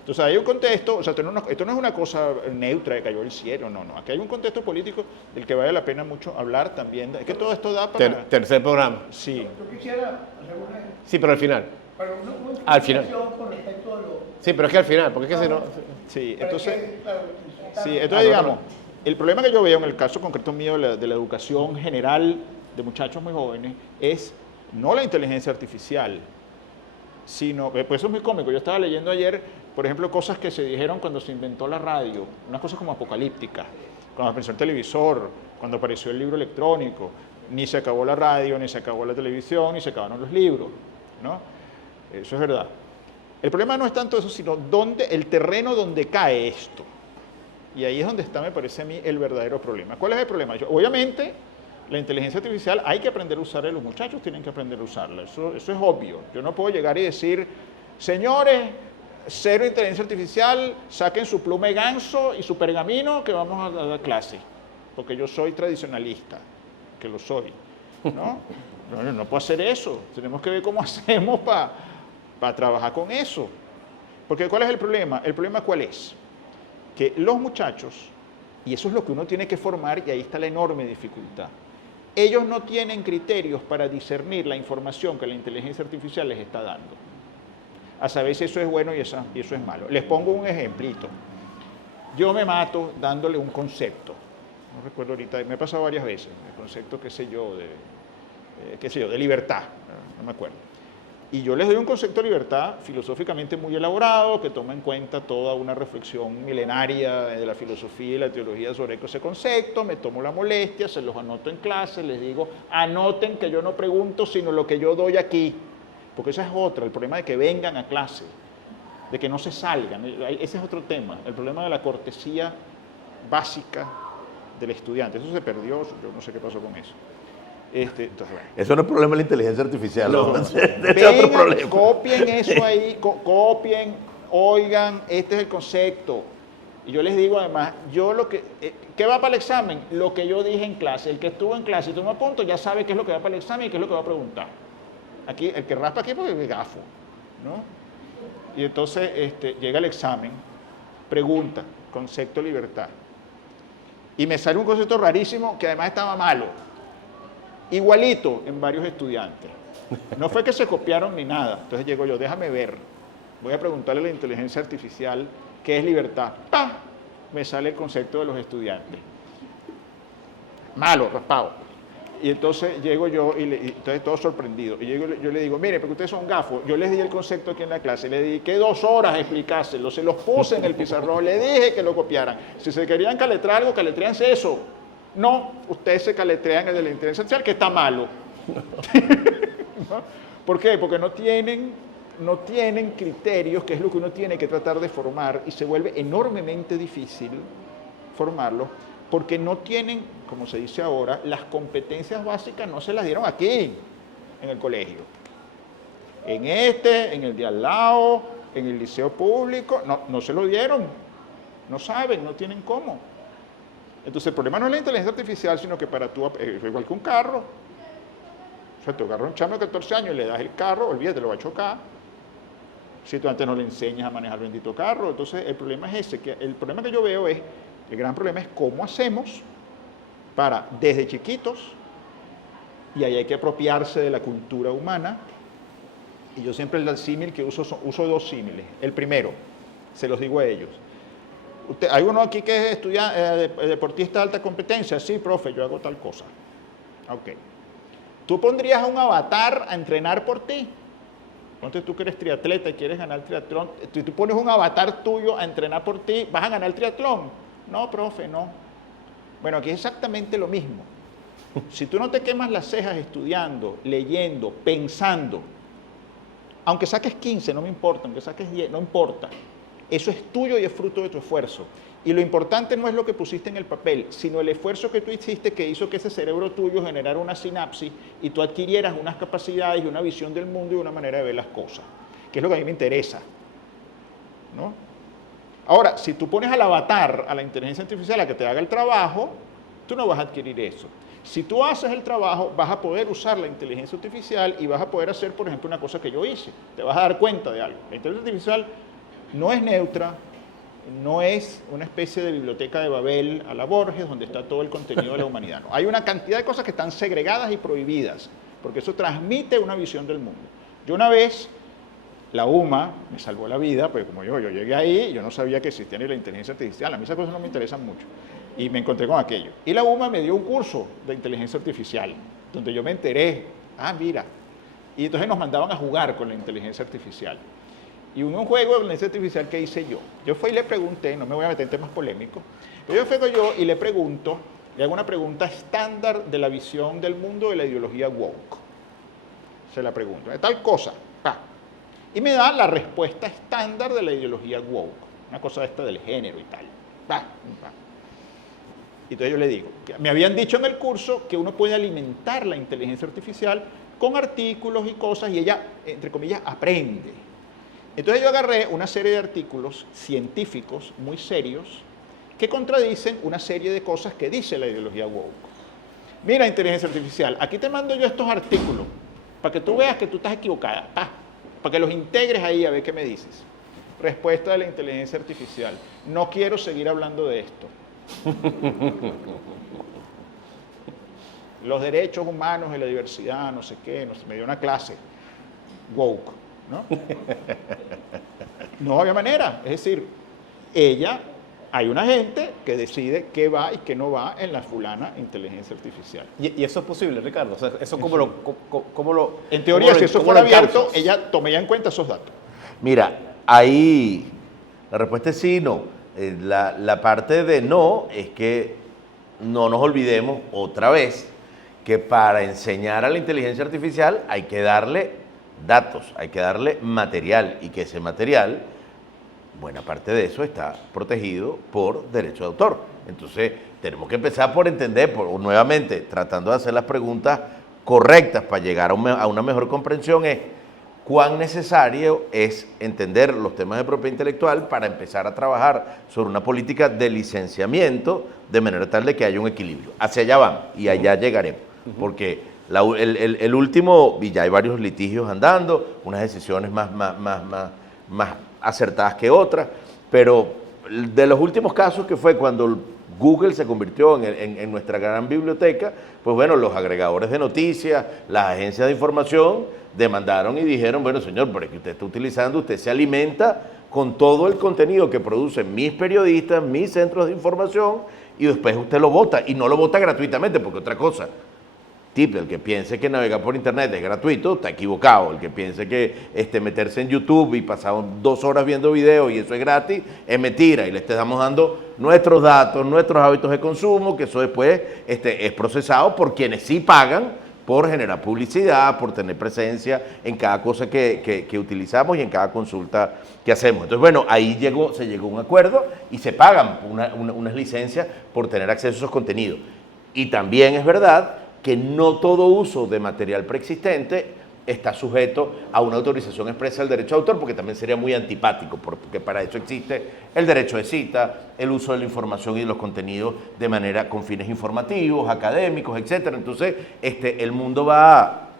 Entonces hay un contexto, o sea, esto no es una cosa neutra de cayó el cielo, no. Aquí hay un contexto político del que vale la pena mucho hablar también. Es que todo esto da para... Tercer programa. Sí. Yo quisiera hacer una... Sí, pero al final. Pero Al final. con respecto a lo... Sí, pero es que al final, porque es que si no... Sí, Pero entonces... es que, claro, Sí, entonces digamos, el problema que yo veo en el caso concreto mío de la educación general de muchachos muy jóvenes es no la inteligencia artificial, sino, pues eso es muy cómico, yo estaba leyendo ayer, por ejemplo, cosas que se dijeron cuando se inventó la radio, unas cosas como apocalípticas, cuando apareció el televisor, cuando apareció el libro electrónico, ni se acabó la radio, ni se acabó la televisión, ni se acabaron los libros, ¿no? Eso es verdad. El problema no es tanto eso, sino el terreno donde cae esto. Y ahí es donde está, me parece a mí, el verdadero problema. ¿Cuál es el problema? Obviamente, la inteligencia artificial hay que aprender a usarla, los muchachos tienen que aprender a usarla, eso es obvio. Yo no puedo llegar y decir, señores, cero inteligencia artificial, saquen su pluma de ganso y su pergamino que vamos a dar clase, porque yo soy tradicionalista, que lo soy, ¿no? No puedo hacer eso, tenemos que ver cómo hacemos para trabajar con eso. Porque ¿cuál es el problema? ¿El problema cuál es? Que los muchachos, y eso es lo que uno tiene que formar, y ahí está la enorme dificultad, ellos no tienen criterios para discernir la información que la inteligencia artificial les está dando, a saber si eso es bueno y eso es malo. Les pongo un ejemplito. Yo me mato dándole un concepto, no recuerdo ahorita, me ha pasado varias veces, el concepto, qué sé yo, de libertad, no me acuerdo. Y yo les doy un concepto de libertad filosóficamente muy elaborado, que toma en cuenta toda una reflexión milenaria de la filosofía y la teología sobre ese concepto, me tomo la molestia, se los anoto en clase, les digo, anoten que yo no pregunto sino lo que yo doy aquí, porque esa es otra, el problema de que vengan a clase, de que no se salgan, ese es otro tema, el problema de la cortesía básica del estudiante, eso se perdió, yo no sé qué pasó con eso. Entonces, bueno. Eso no es problema de la inteligencia artificial. No, vengan, copien eso ahí, copien, oigan, este es el concepto. Y yo les digo además, ¿qué va para el examen? Lo que yo dije en clase. El que estuvo en clase y tomó apunto ya sabe qué es lo que va para el examen y qué es lo que va a preguntar. Aquí, el que raspa aquí porque es gafo, ¿no? Y entonces llega el examen, pregunta, concepto libertad. Y me sale un concepto rarísimo que además estaba malo. Igualito en varios estudiantes. No fue que se copiaron ni nada. Entonces llego yo, déjame ver. Voy a preguntarle a la inteligencia artificial qué es libertad. ¡Pah! Me sale el concepto de los estudiantes. Malo, raspado. Y entonces llego yo y entonces todo sorprendido. Y yo le digo, mire, porque ustedes son gafos. Yo les di el concepto aquí en la clase. Le dediqué 2 horas a explicárselo. Se los puse en el pizarrón. Le dije que lo copiaran. Si se querían caletrar algo, caletréanse eso. No, ustedes se caletrean el de la inteligencia artificial, que está malo. ¿No? ¿Por qué? Porque no tienen criterios, que es lo que uno tiene que tratar de formar, y se vuelve enormemente difícil formarlo, porque no tienen, como se dice ahora, las competencias básicas no se las dieron aquí, en el colegio. En el de al lado, en el liceo público, no se lo dieron. No saben, no tienen cómo. Entonces el problema no es la inteligencia artificial, sino que para tú, es igual que un carro. O sea, tú agarras un chamo de 14 años y le das el carro, olvídate, lo va a chocar. Si tú antes no le enseñas a manejar el bendito carro. Entonces el problema es ese, que el problema que yo veo el gran problema es cómo hacemos para, desde chiquitos, y ahí hay que apropiarse de la cultura humana, y yo siempre el símil que uso 2 símiles. El primero, se los digo a ellos. ¿Hay uno aquí que es deportista de alta competencia? Sí, profe, yo hago tal cosa. Ok. ¿Tú pondrías a un avatar a entrenar por ti? Entonces tú que eres triatleta y quieres ganar el triatlón, si tú pones un avatar tuyo a entrenar por ti, ¿vas a ganar el triatlón? No, profe, no. Bueno, aquí es exactamente lo mismo. Si tú no te quemas las cejas estudiando, leyendo, pensando, aunque saques 15, no me importa, aunque saques 10, no importa. Eso es tuyo y es fruto de tu esfuerzo. Y lo importante no es lo que pusiste en el papel, sino el esfuerzo que tú hiciste que hizo que ese cerebro tuyo generara una sinapsis y tú adquirieras unas capacidades y una visión del mundo y una manera de ver las cosas, que es lo que a mí me interesa, ¿no? Ahora, si tú pones al avatar, a la inteligencia artificial, a que te haga el trabajo, tú no vas a adquirir eso. Si tú haces el trabajo, vas a poder usar la inteligencia artificial y vas a poder hacer, por ejemplo, una cosa que yo hice. Te vas a dar cuenta de algo. La inteligencia artificial no es neutra, no es una especie de biblioteca de Babel a la Borges, donde está todo el contenido de la humanidad. No. Hay una cantidad de cosas que están segregadas y prohibidas, porque eso transmite una visión del mundo. Yo una vez, la UMA me salvó la vida, pues como yo llegué ahí, yo no sabía que existía ni la inteligencia artificial, a mí esas cosas no me interesan mucho, y me encontré con aquello. Y la UMA me dio un curso de inteligencia artificial, donde yo me enteré, mira, Y entonces nos mandaban a jugar con la inteligencia artificial. Y un juego de inteligencia artificial que hice yo. Yo fui y le pregunté, no me voy a meter en temas polémicos, pero yo y le pregunto, le hago una pregunta estándar de la visión del mundo de la ideología woke. Se la pregunto, de tal cosa, y me da la respuesta estándar de la ideología woke, una cosa esta del género y tal. Y entonces yo le digo, me habían dicho en el curso que uno puede alimentar la inteligencia artificial con artículos y cosas, y ella, entre comillas, aprende. Entonces yo agarré una serie de artículos científicos muy serios que contradicen una serie de cosas que dice la ideología woke. Mira, inteligencia artificial, aquí te mando yo estos artículos para que tú veas que tú estás equivocada, para que los integres ahí a ver qué me dices. Respuesta de la inteligencia artificial, no quiero seguir hablando de esto. Los derechos humanos y la diversidad, no sé qué, me dio una clase woke, ¿no? No había manera, es decir, hay una gente que decide qué va y qué no va en la fulana inteligencia artificial. ¿Y eso es posible, Ricardo? O sea, ¿eso cómo lo en teoría, si eso cómo fuera lo abierto, encauzas? ella tomaría en cuenta esos datos. Mira, ahí la respuesta es sí y no. La parte de no es que no nos olvidemos otra vez que para enseñar a la inteligencia artificial hay que darle datos, hay que darle material, y que ese material, buena parte de eso está protegido por derecho de autor. Entonces, tenemos que empezar por entender, nuevamente, tratando de hacer las preguntas correctas para llegar a una mejor comprensión, es cuán necesario es entender los temas de propiedad intelectual para empezar a trabajar sobre una política de licenciamiento de manera tal de que haya un equilibrio. Hacia allá vamos y allá llegaremos, porque el último, y ya hay varios litigios andando, unas decisiones más acertadas que otras, pero de los últimos casos, que fue cuando Google se convirtió en nuestra gran biblioteca, pues bueno, los agregadores de noticias, las agencias de información demandaron y dijeron, bueno señor, pero es que usted está utilizando, usted se alimenta con todo el contenido que producen mis periodistas, mis centros de información, y después usted lo vota, y no lo vota gratuitamente, porque otra cosa, el que piense que navegar por internet es gratuito, está equivocado. El que piense que meterse en YouTube y pasar 2 horas viendo videos y eso es gratis, es mentira. Y le estamos dando nuestros datos, nuestros hábitos de consumo, que eso después es procesado por quienes sí pagan por generar publicidad, por tener presencia en cada cosa que utilizamos y en cada consulta que hacemos. Entonces, bueno, ahí se llegó a un acuerdo y se pagan unas licencias por tener acceso a esos contenidos. Y también es verdad que no todo uso de material preexistente está sujeto a una autorización expresa del derecho de autor, porque también sería muy antipático, porque para eso existe el derecho de cita, el uso de la información y de los contenidos de manera con fines informativos, académicos, etc. Entonces, el mundo va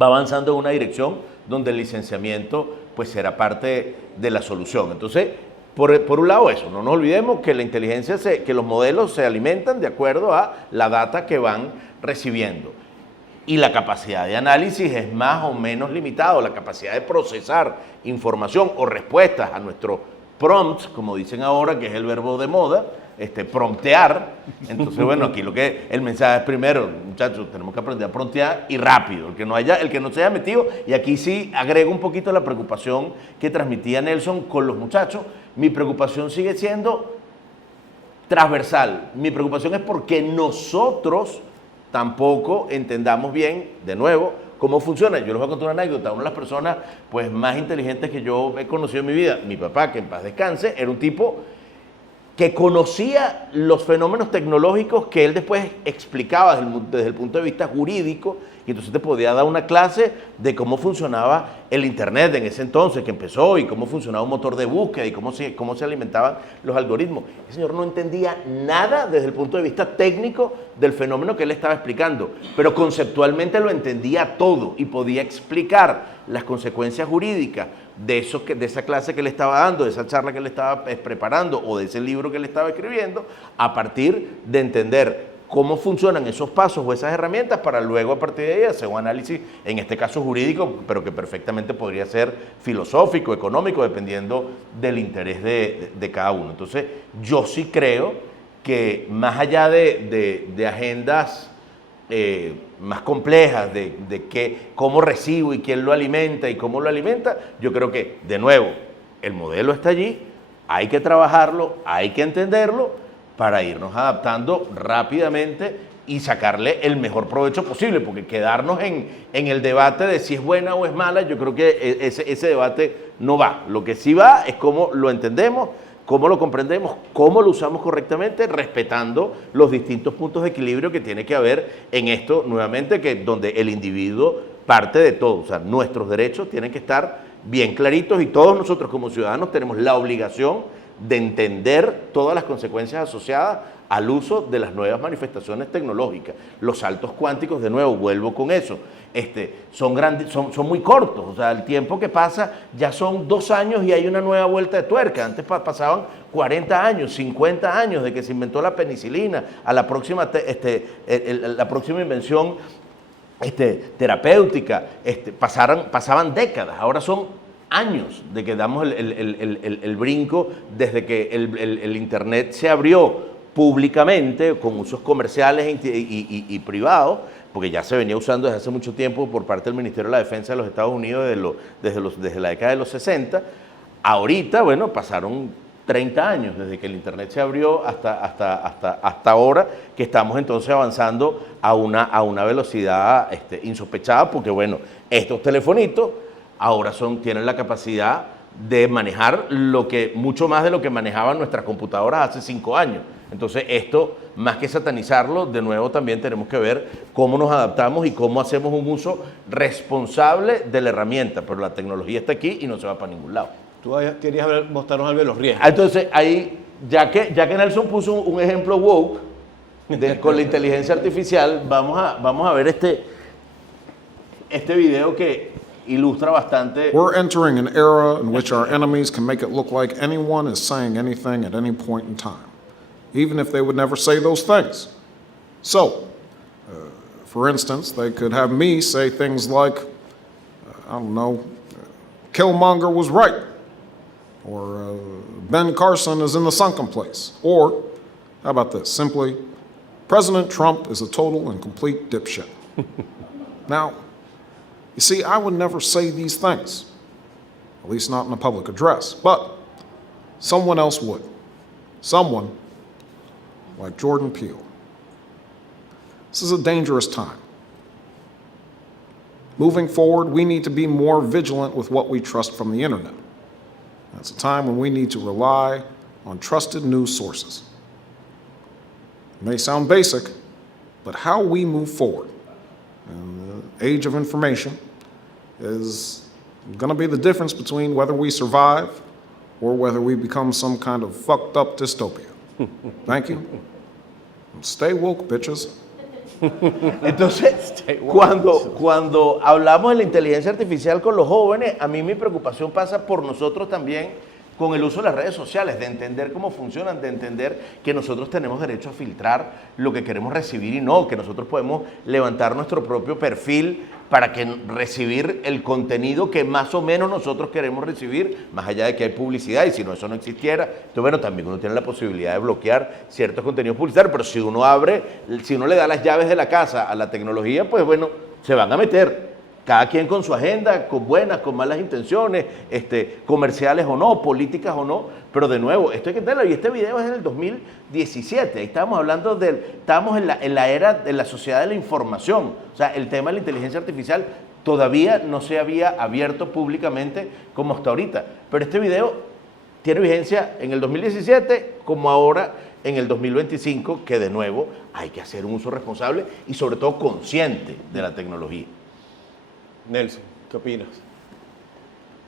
avanzando en una dirección donde el licenciamiento pues será parte de la solución. Entonces, por un lado eso, no nos olvidemos que la inteligencia, que los modelos se alimentan de acuerdo a la data que van recibiendo. Y la capacidad de análisis es más o menos limitado, la capacidad de procesar información o respuestas a nuestros prompts, como dicen ahora, que es el verbo de moda, promptear. Entonces, bueno, aquí el mensaje es primero, muchachos, tenemos que aprender a promptear y rápido, el que no se haya metido, y aquí sí agrego un poquito la preocupación que transmitía Nelson con los muchachos. Mi preocupación sigue siendo transversal. Mi preocupación es porque nosotros tampoco entendamos bien, de nuevo, cómo funciona. Yo les voy a contar una anécdota. Una de las personas pues, más inteligentes que yo he conocido en mi vida, mi papá, que en paz descanse, era un tipo que conocía los fenómenos tecnológicos que él después explicaba desde el punto de vista jurídico, y entonces te podía dar una clase de cómo funcionaba el Internet en ese entonces que empezó, y cómo funcionaba un motor de búsqueda, y cómo se alimentaban los algoritmos. El señor no entendía nada desde el punto de vista técnico del fenómeno que él estaba explicando, pero conceptualmente lo entendía todo y podía explicar las consecuencias jurídicas de esa clase que le estaba dando, de esa charla que le estaba preparando o de ese libro que le estaba escribiendo, a partir de entender cómo funcionan esos pasos o esas herramientas para luego a partir de ahí hacer un análisis, en este caso jurídico, pero que perfectamente podría ser filosófico, económico, dependiendo del interés de cada uno. Entonces, yo sí creo que más allá de agendas más complejas cómo recibo y quién lo alimenta y cómo lo alimenta, yo creo que, de nuevo, el modelo está allí, hay que trabajarlo, hay que entenderlo para irnos adaptando rápidamente y sacarle el mejor provecho posible, porque quedarnos en el debate de si es buena o es mala, yo creo que ese debate no va. Lo que sí va es cómo lo entendemos, cómo lo comprendemos, cómo lo usamos correctamente, respetando los distintos puntos de equilibrio que tiene que haber en esto, nuevamente, que donde el individuo parte de todo. O sea, nuestros derechos tienen que estar bien claritos y todos nosotros como ciudadanos tenemos la obligación de entender todas las consecuencias asociadas al uso de las nuevas manifestaciones tecnológicas. Los saltos cuánticos, de nuevo, vuelvo con eso, son muy cortos. O sea, el tiempo que pasa ya son 2 años y hay una nueva vuelta de tuerca. Antes pasaban 40 años, 50 años de que se inventó la penicilina, a la próxima, la próxima invención terapéutica, pasaban décadas, ahora son años de que damos el brinco desde que el Internet se abrió públicamente con usos comerciales y privados, porque ya se venía usando desde hace mucho tiempo por parte del Ministerio de la Defensa de los Estados Unidos desde la década de los 60. Ahorita, bueno, pasaron 30 años desde que el Internet se abrió hasta ahora, que estamos entonces avanzando a una velocidad insospechada, porque bueno, estos telefonitos ahora tienen la capacidad de manejar mucho más de lo que manejaban nuestras computadoras hace 5 años. Entonces esto, más que satanizarlo, de nuevo también tenemos que ver cómo nos adaptamos y cómo hacemos un uso responsable de la herramienta, pero la tecnología está aquí y no se va para ningún lado. Tú querías mostrarnos algo de los riesgos. Entonces ahí, ya que Nelson puso un ejemplo woke con la inteligencia artificial, vamos a ver este video que ilustra bastante. We're entering an era in which our enemies can make it look like anyone is saying anything at any point in time, even if they would never say those things. So, for instance, they could have me say things like, I don't know, Killmonger was right, or Ben Carson is in the sunken place, or, how about this, simply, President Trump is a total and complete dipshit. Now, you see, I would never say these things, at least not in a public address, but someone else would. Someone like Jordan Peele. This is a dangerous time. Moving forward, we need to be more vigilant with what we trust from the internet. It's a time when we need to rely on trusted news sources. It may sound basic, but how we move forward in the age of information is going to be the difference between whether we survive or whether we become some kind of fucked up dystopia. Thank you. Stay woke, bitches. Entonces, cuando hablamos de la inteligencia artificial con los jóvenes, a mí mi preocupación pasa por nosotros también con el uso de las redes sociales, de entender cómo funcionan, de entender que nosotros tenemos derecho a filtrar lo que queremos recibir y no, que nosotros podemos levantar nuestro propio perfil para recibir el contenido que más o menos nosotros queremos recibir, más allá de que hay publicidad, y si no, eso no existiera. Entonces, bueno, también uno tiene la posibilidad de bloquear ciertos contenidos publicitarios, pero si uno le da las llaves de la casa a la tecnología, pues bueno, se van a meter. Cada quien con su agenda, con buenas, con malas intenciones, comerciales o no, políticas o no, pero de nuevo, esto hay que entenderlo, y este video es en el 2017, ahí estábamos hablando estábamos en la era de la sociedad de la información, o sea, el tema de la inteligencia artificial todavía no se había abierto públicamente como hasta ahorita, pero este video tiene vigencia en el 2017 como ahora en el 2025, que de nuevo hay que hacer un uso responsable y sobre todo consciente de la tecnología. Nelson, ¿qué opinas?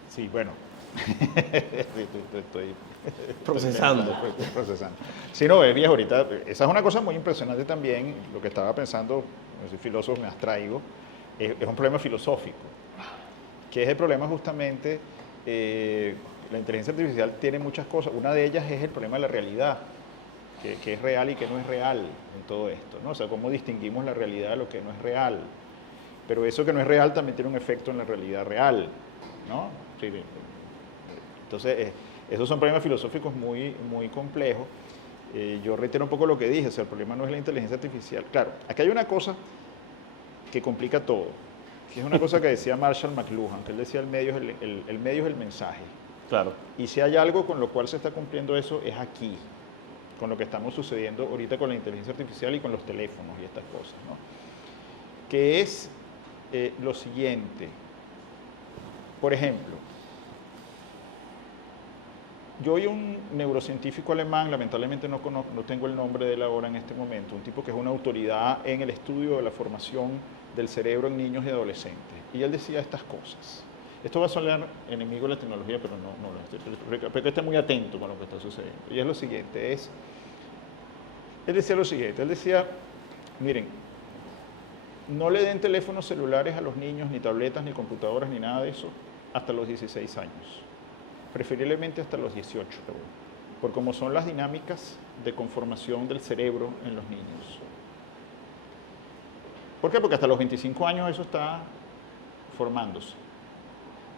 Sí, bueno. Estoy Procesando. Estoy procesando. Sí, no, viejo, ahorita, esa es una cosa muy impresionante también, lo que estaba pensando, no soy filósofo, me abstraigo, es un problema filosófico, que es el problema justamente, la inteligencia artificial tiene muchas cosas, una de ellas es el problema de la realidad, que es real y que no es real en todo esto, ¿no? O sea, cómo distinguimos la realidad de lo que no es real. Pero eso que no es real también tiene un efecto en la realidad real, ¿no? Sí, entonces, esos son problemas filosóficos muy, muy complejos. Yo reitero un poco lo que dije, o sea, el problema no es la inteligencia artificial. Claro, aquí hay una cosa que complica todo, que es una cosa que decía Marshall McLuhan, que él decía el medio es el medio es el mensaje. Claro. Y si hay algo con lo cual se está cumpliendo eso, es aquí, con lo que estamos sucediendo ahorita con la inteligencia artificial y con los teléfonos y estas cosas, ¿no? Que es lo siguiente. Por ejemplo, yo oí un neurocientífico alemán, lamentablemente no tengo el nombre de él ahora en este momento, un tipo que es una autoridad en el estudio de la formación del cerebro en niños y adolescentes. Y él decía estas cosas. Esto va a sonar enemigo de la tecnología, pero pero que esté muy atento con lo que está sucediendo. Y es lo siguiente, él decía lo siguiente, él decía, miren, no le den teléfonos celulares a los niños, ni tabletas, ni computadoras, ni nada de eso, hasta los 16 años. Preferiblemente hasta los 18, por cómo son las dinámicas de conformación del cerebro en los niños. ¿Por qué? Porque hasta los 25 años eso está formándose.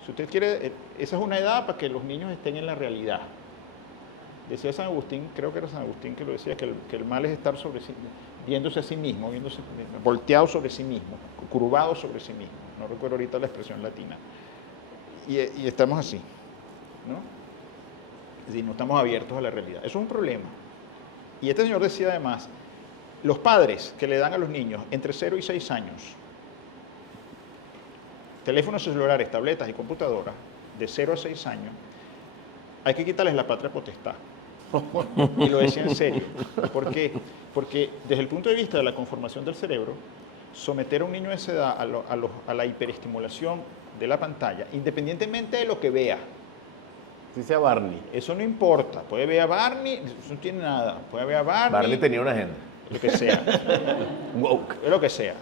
Si usted quiere, esa es una edad para que los niños estén en la realidad. Decía San Agustín, creo que era San Agustín que lo decía, que el mal es estar sobre sí, viéndose a sí mismo, volteado sobre sí mismo, curvado sobre sí mismo. No recuerdo ahorita la expresión latina. Y estamos así, ¿no? Es decir, no estamos abiertos a la realidad. Eso es un problema. Y este señor decía además, los padres que le dan a los niños entre 0 y 6 años teléfonos celulares, tabletas y computadoras de 0 a 6 años, hay que quitarles la patria potestad. Y lo decía en serio. ¿Por qué? Porque desde el punto de vista de la conformación del cerebro, someter a un niño de esa edad a la hiperestimulación de la pantalla, independientemente de lo que vea, Si sea Barney. eso no importa. Puede ver a Barney, eso no tiene nada. Puede ver a Barney. Barney tenía una agenda. Lo que sea. Woke. Lo que sea.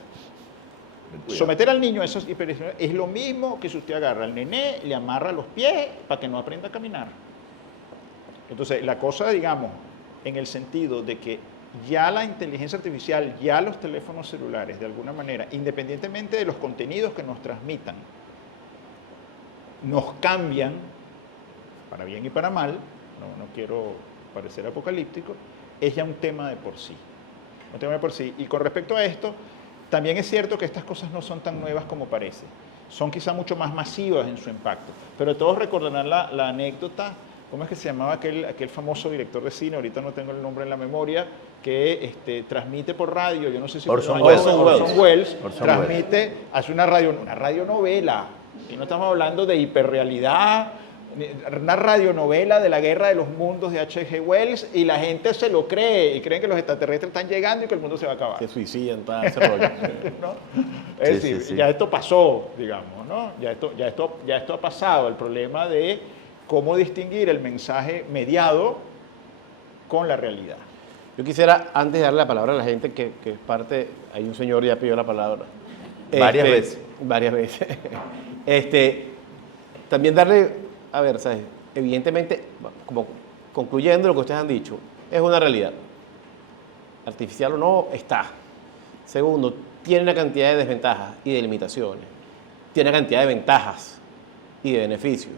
Cuidado. Someter al niño a esas hiperestimulaciones es lo mismo que si usted agarra al nené, le amarra los pies para que no aprenda a caminar. Entonces, la cosa, digamos, en el sentido de que ya la inteligencia artificial, ya los teléfonos celulares, de alguna manera, independientemente de los contenidos que nos transmitan, nos cambian, para bien y para mal, no quiero parecer apocalíptico, es ya un tema de por sí. Un tema de por sí. Y con respecto a esto, también es cierto que estas cosas no son tan nuevas como parece. Son quizá mucho más masivas en su impacto. Pero todos recordarán la anécdota, ¿cómo es que se llamaba aquel famoso director de cine? Ahorita no tengo el nombre en la memoria, que transmite por radio, yo no sé si... Orson Welles. Orson Transmite, hace una radionovela. Y no estamos hablando de hiperrealidad, una radionovela de la Guerra de los Mundos de H.G. Wells, y la gente se lo cree, y creen que los extraterrestres están llegando y que el mundo se va a acabar. Se suicidan, todo ese rollo. ¿No? Es Sí, decir, sí, sí. ya esto pasó, digamos, ¿no? Ya esto ha pasado. El problema de cómo distinguir el mensaje mediado con la realidad. Yo quisiera, antes de darle la palabra a la gente, que es parte, hay un señor ya pidió la palabra. Varias veces. Varias veces. También darle, a ver, ¿sabes? Evidentemente, como concluyendo lo que ustedes han dicho, es una realidad. Artificial o no, está. Segundo, tiene una cantidad de desventajas y de limitaciones. Tiene una cantidad de ventajas y de beneficios.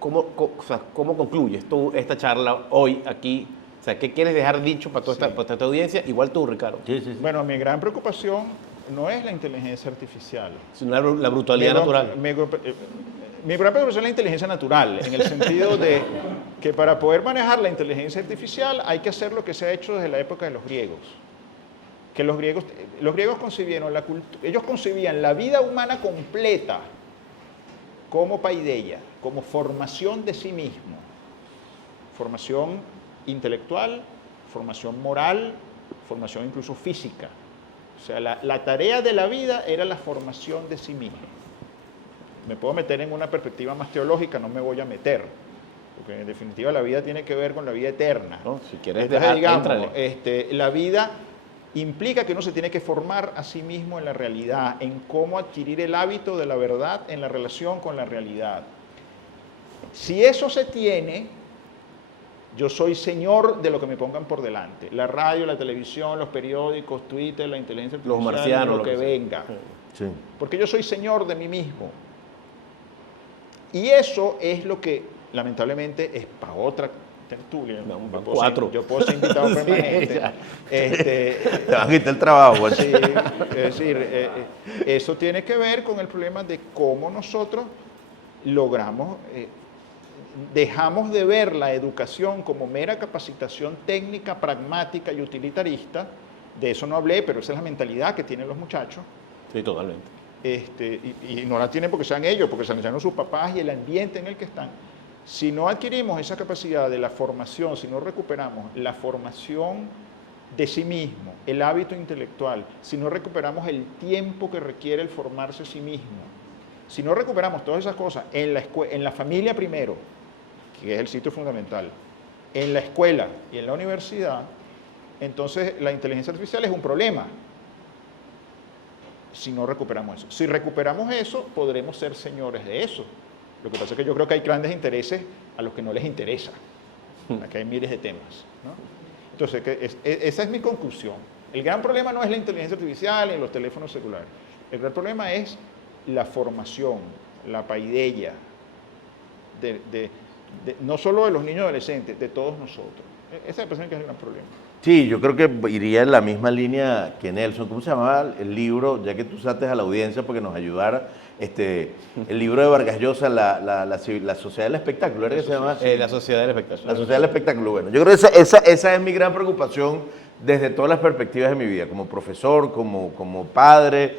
¿Cómo concluyes tú esta charla hoy aquí? O sea, ¿qué quieres dejar dicho para toda esta audiencia? Igual tú, Ricardo. Sí, sí, sí. Bueno, mi gran preocupación no es la inteligencia artificial. Es la brutalidad natural. Mi gran preocupación es la inteligencia natural, en el sentido de que para poder manejar la inteligencia artificial hay que hacer lo que se ha hecho desde la época de los griegos. Que los griegos concibieron ellos concibían la vida humana completa como paideia, como formación de sí mismo. Formación intelectual, formación moral, formación incluso física. O sea, la tarea de la vida era la formación de sí mismo. Me puedo meter en una perspectiva más teológica, no me voy a meter, porque en definitiva la vida tiene que ver con la vida eterna. ¿No? Si quieres Entonces, digamos, éntrale. la vida implica que uno se tiene que formar a sí mismo en la realidad, en cómo adquirir el hábito de la verdad en la relación con la realidad. Si eso se tiene, yo soy señor de lo que me pongan por delante. La radio, la televisión, los periódicos, Twitter, la inteligencia artificial, Los marcianos, lo que sea. venga. Sí. Porque yo soy señor de mí mismo. Y eso es lo que, lamentablemente, es para otra tertulia. No, Yo van puedo 4. Ser, yo puedo ser invitado permanente. ya. Este, Te van a quitar el trabajo, Juan. sí, es decir, eso tiene que ver con el problema de cómo nosotros logramos, dejamos de ver la educación como mera capacitación técnica, pragmática y utilitarista. De eso no hablé, pero esa es la mentalidad que tienen los muchachos. Sí, totalmente. Y no la tienen porque sean ellos, porque se la enseñaron sus papás y el ambiente en el que están. Si no adquirimos esa capacidad de la formación, si no recuperamos la formación de sí mismo, el hábito intelectual, si no recuperamos el tiempo que requiere el formarse a sí mismo, si no recuperamos todas esas cosas en la familia primero, que es el sitio fundamental, en la escuela y en la universidad, entonces la inteligencia artificial es un problema. Si no recuperamos eso. Si recuperamos eso, podremos ser señores de eso. Lo que pasa es que yo creo que hay grandes intereses a los que no les interesa. Aquí hay miles de temas, ¿no? Entonces, esa es mi conclusión. El gran problema no es la inteligencia artificial ni los teléfonos celulares. El gran problema es la formación, la paideia, no solo de los niños y adolescentes, de todos nosotros. Esa me parece que es el gran problema. Sí, yo creo que iría en la misma línea que Nelson. ¿Cómo se llamaba el libro? Ya que tú usaste a la audiencia porque nos ayudara. El libro de Vargas Llosa, la Sociedad del Espectáculo, ¿era que se llama? La sociedad del espectáculo. La Sociedad del Espectáculo. Bueno, yo creo que esa es mi gran preocupación desde todas las perspectivas de mi vida, como profesor, como padre,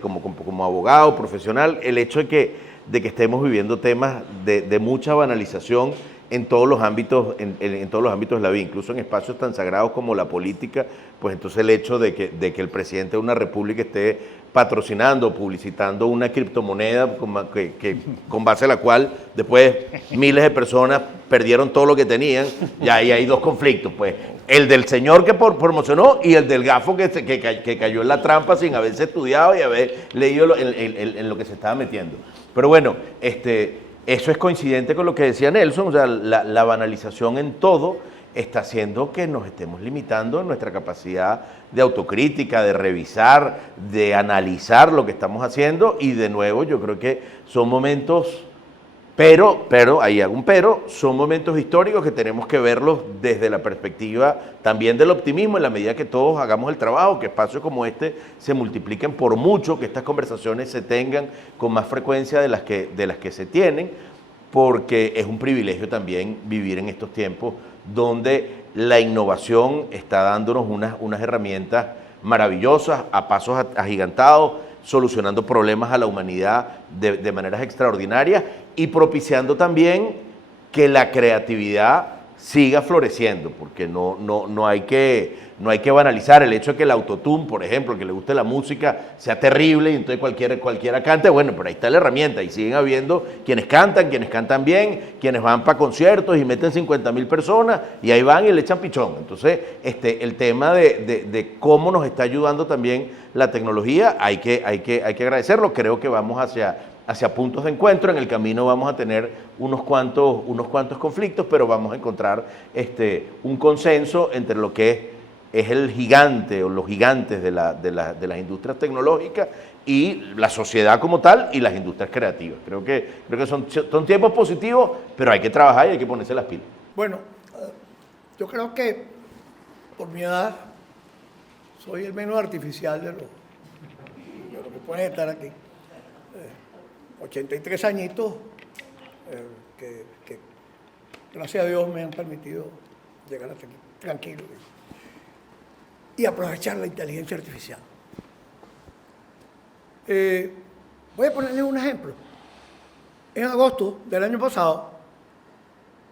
como abogado, profesional, el hecho de que estemos viviendo temas de mucha banalización en todos los ámbitos, en todos los ámbitos de la vida, incluso en espacios tan sagrados como la política, pues entonces el hecho de que el presidente de una república esté patrocinando, publicitando una criptomoneda con base a la cual después miles de personas perdieron todo lo que tenían, y ahí hay dos conflictos, pues el del señor que promocionó y el del gafo que cayó en la trampa sin haberse estudiado y haber leído en lo que se estaba metiendo. Pero bueno, eso es coincidente con lo que decía Nelson, o sea, la banalización en todo está haciendo que nos estemos limitando en nuestra capacidad de autocrítica, de revisar, de analizar lo que estamos haciendo, y de nuevo yo creo que son momentos, pero, ahí hago un pero, son momentos históricos que tenemos que verlos desde la perspectiva también del optimismo, en la medida que todos hagamos el trabajo, que espacios como este se multipliquen por mucho, que estas conversaciones se tengan con más frecuencia de las que se tienen, porque es un privilegio también vivir en estos tiempos donde la innovación está dándonos unas herramientas maravillosas, a pasos agigantados, solucionando problemas a la humanidad de maneras extraordinarias y propiciando también que la creatividad siga floreciendo, porque no hay que banalizar el hecho de que el autotune, por ejemplo, que le guste la música, sea terrible y entonces cualquiera cante. Bueno, pero ahí está la herramienta y siguen habiendo quienes cantan bien, quienes van para conciertos y meten 50,000 personas y ahí van y le echan pichón. Entonces, el tema de cómo nos está ayudando también la tecnología, hay que agradecerlo. Creo que vamos hacia puntos de encuentro. En el camino vamos a tener unos cuantos conflictos, pero vamos a encontrar un consenso entre lo que es el gigante o los gigantes de las industrias tecnológicas y la sociedad como tal y las industrias creativas. Creo que son tiempos positivos, pero hay que trabajar y hay que ponerse las pilas. Bueno, yo creo que por mi edad soy el menos artificial de los que pueden estar aquí. 83 añitos que gracias a Dios me han permitido llegar hasta aquí tranquilo y aprovechar la inteligencia artificial. Voy a ponerles un ejemplo. En agosto del año pasado,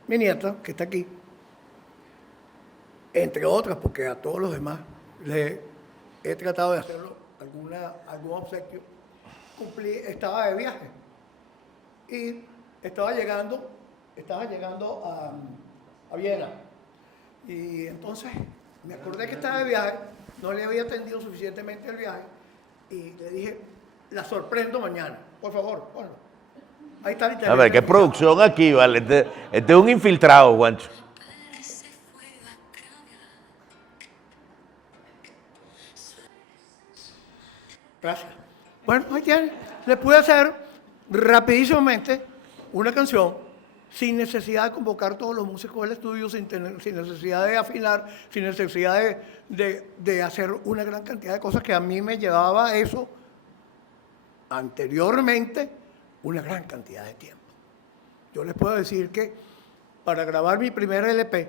mi nieta, que está aquí, entre otras, porque a todos los demás les he tratado de hacerlo algún obsequio, estaba de viaje y estaba llegando a Viena. Y entonces me acordé que estaba de viaje, no le había atendido suficientemente el viaje y le dije, la sorprendo mañana, por favor, ponlo. Ahí está la inteligencia. A ver, ¿qué producción aquí, vale? Este es un infiltrado, Juancho. Gracias. Bueno, ahí tiene. Le pude hacer rapidísimamente una canción sin necesidad de convocar todos los músicos del estudio, sin necesidad de afinar, sin necesidad de hacer una gran cantidad de cosas que a mí me llevaba eso anteriormente una gran cantidad de tiempo. Yo les puedo decir que para grabar mi primer LP,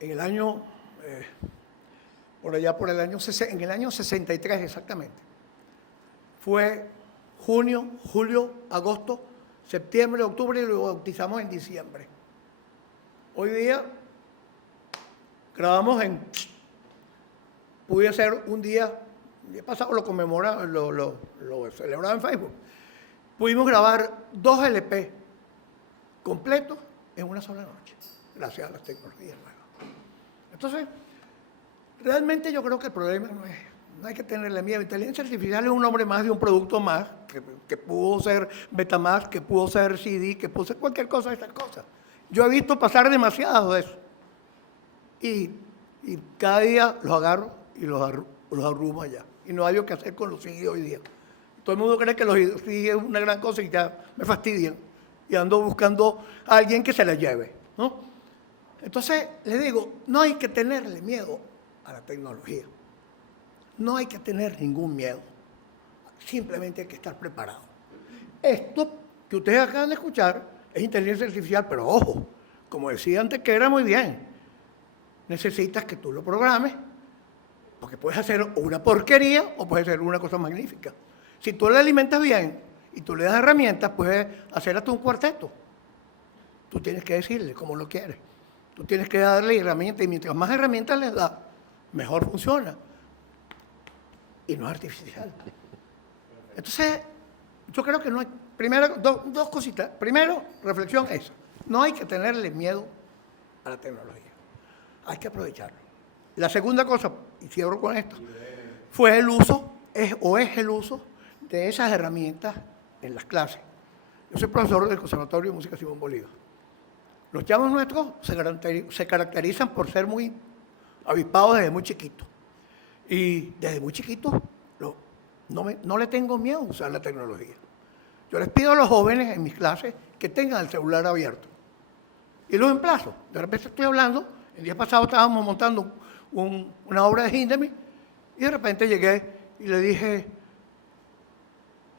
en el año, en el año 63 exactamente, fue junio, julio, agosto, septiembre, octubre y lo bautizamos en diciembre. Hoy día grabamos pude hacer un día pasado lo celebraba en Facebook. Pudimos grabar 2 LP completos en una sola noche, gracias a las tecnologías nuevas. Entonces, realmente yo creo que el problema no hay que tenerle miedo. Inteligencia artificial es un nombre más de un producto más, que pudo ser Betamax, que pudo ser CD, que pudo ser cualquier cosa de estas cosas. Yo he visto pasar demasiado de eso. Y cada día los agarro y los arrumo allá. Y no hay algo que hacer con los CD hoy día. Todo el mundo cree que los CD es una gran cosa y ya me fastidian. Y ando buscando a alguien que se la lleve, ¿no? Entonces, les digo, no hay que tenerle miedo a la tecnología. No hay que tener ningún miedo. Simplemente hay que estar preparado. Esto que ustedes acaban de escuchar es inteligencia artificial, pero ojo, como decía antes que era muy bien, necesitas que tú lo programes, porque puedes hacer una porquería o puedes hacer una cosa magnífica. Si tú le alimentas bien y tú le das herramientas, puedes hacer hasta un cuarteto. Tú tienes que decirle cómo lo quieres. Tú tienes que darle herramientas y mientras más herramientas les das, mejor funciona. Y no es artificial. Entonces, yo creo que no hay... Primero, dos cositas. Primero, reflexión esa. No hay que tenerle miedo a la tecnología. Hay que aprovecharlo. La segunda cosa, y cierro con esto, fue el uso, es el uso de esas herramientas en las clases. Yo soy profesor del Conservatorio de Música Simón Bolívar. Los chavos nuestros se caracterizan por ser muy avispados desde muy chiquitos. Y desde muy chiquitos no le tengo miedo a usar la tecnología. Yo les pido a los jóvenes en mis clases que tengan el celular abierto. Y los emplazo. De repente estoy hablando, el día pasado estábamos montando una obra de Hindemith y de repente llegué y le dije,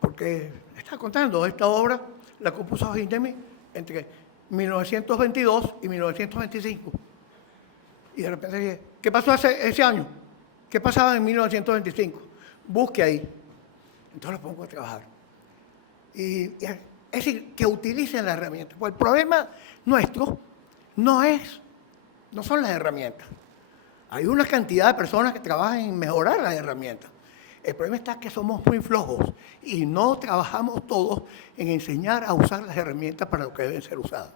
porque estaba contando, esta obra la compuso Hindemith entre 1922 y 1925. Y de repente dije, ¿qué pasó ese año? ¿Qué pasaba en 1925? Busque ahí. Entonces lo pongo a trabajar. Es decir, que utilicen las herramientas. Pues el problema nuestro no son las herramientas. Hay una cantidad de personas que trabajan en mejorar las herramientas. El problema está que somos muy flojos y no trabajamos todos en enseñar a usar las herramientas para lo que deben ser usadas.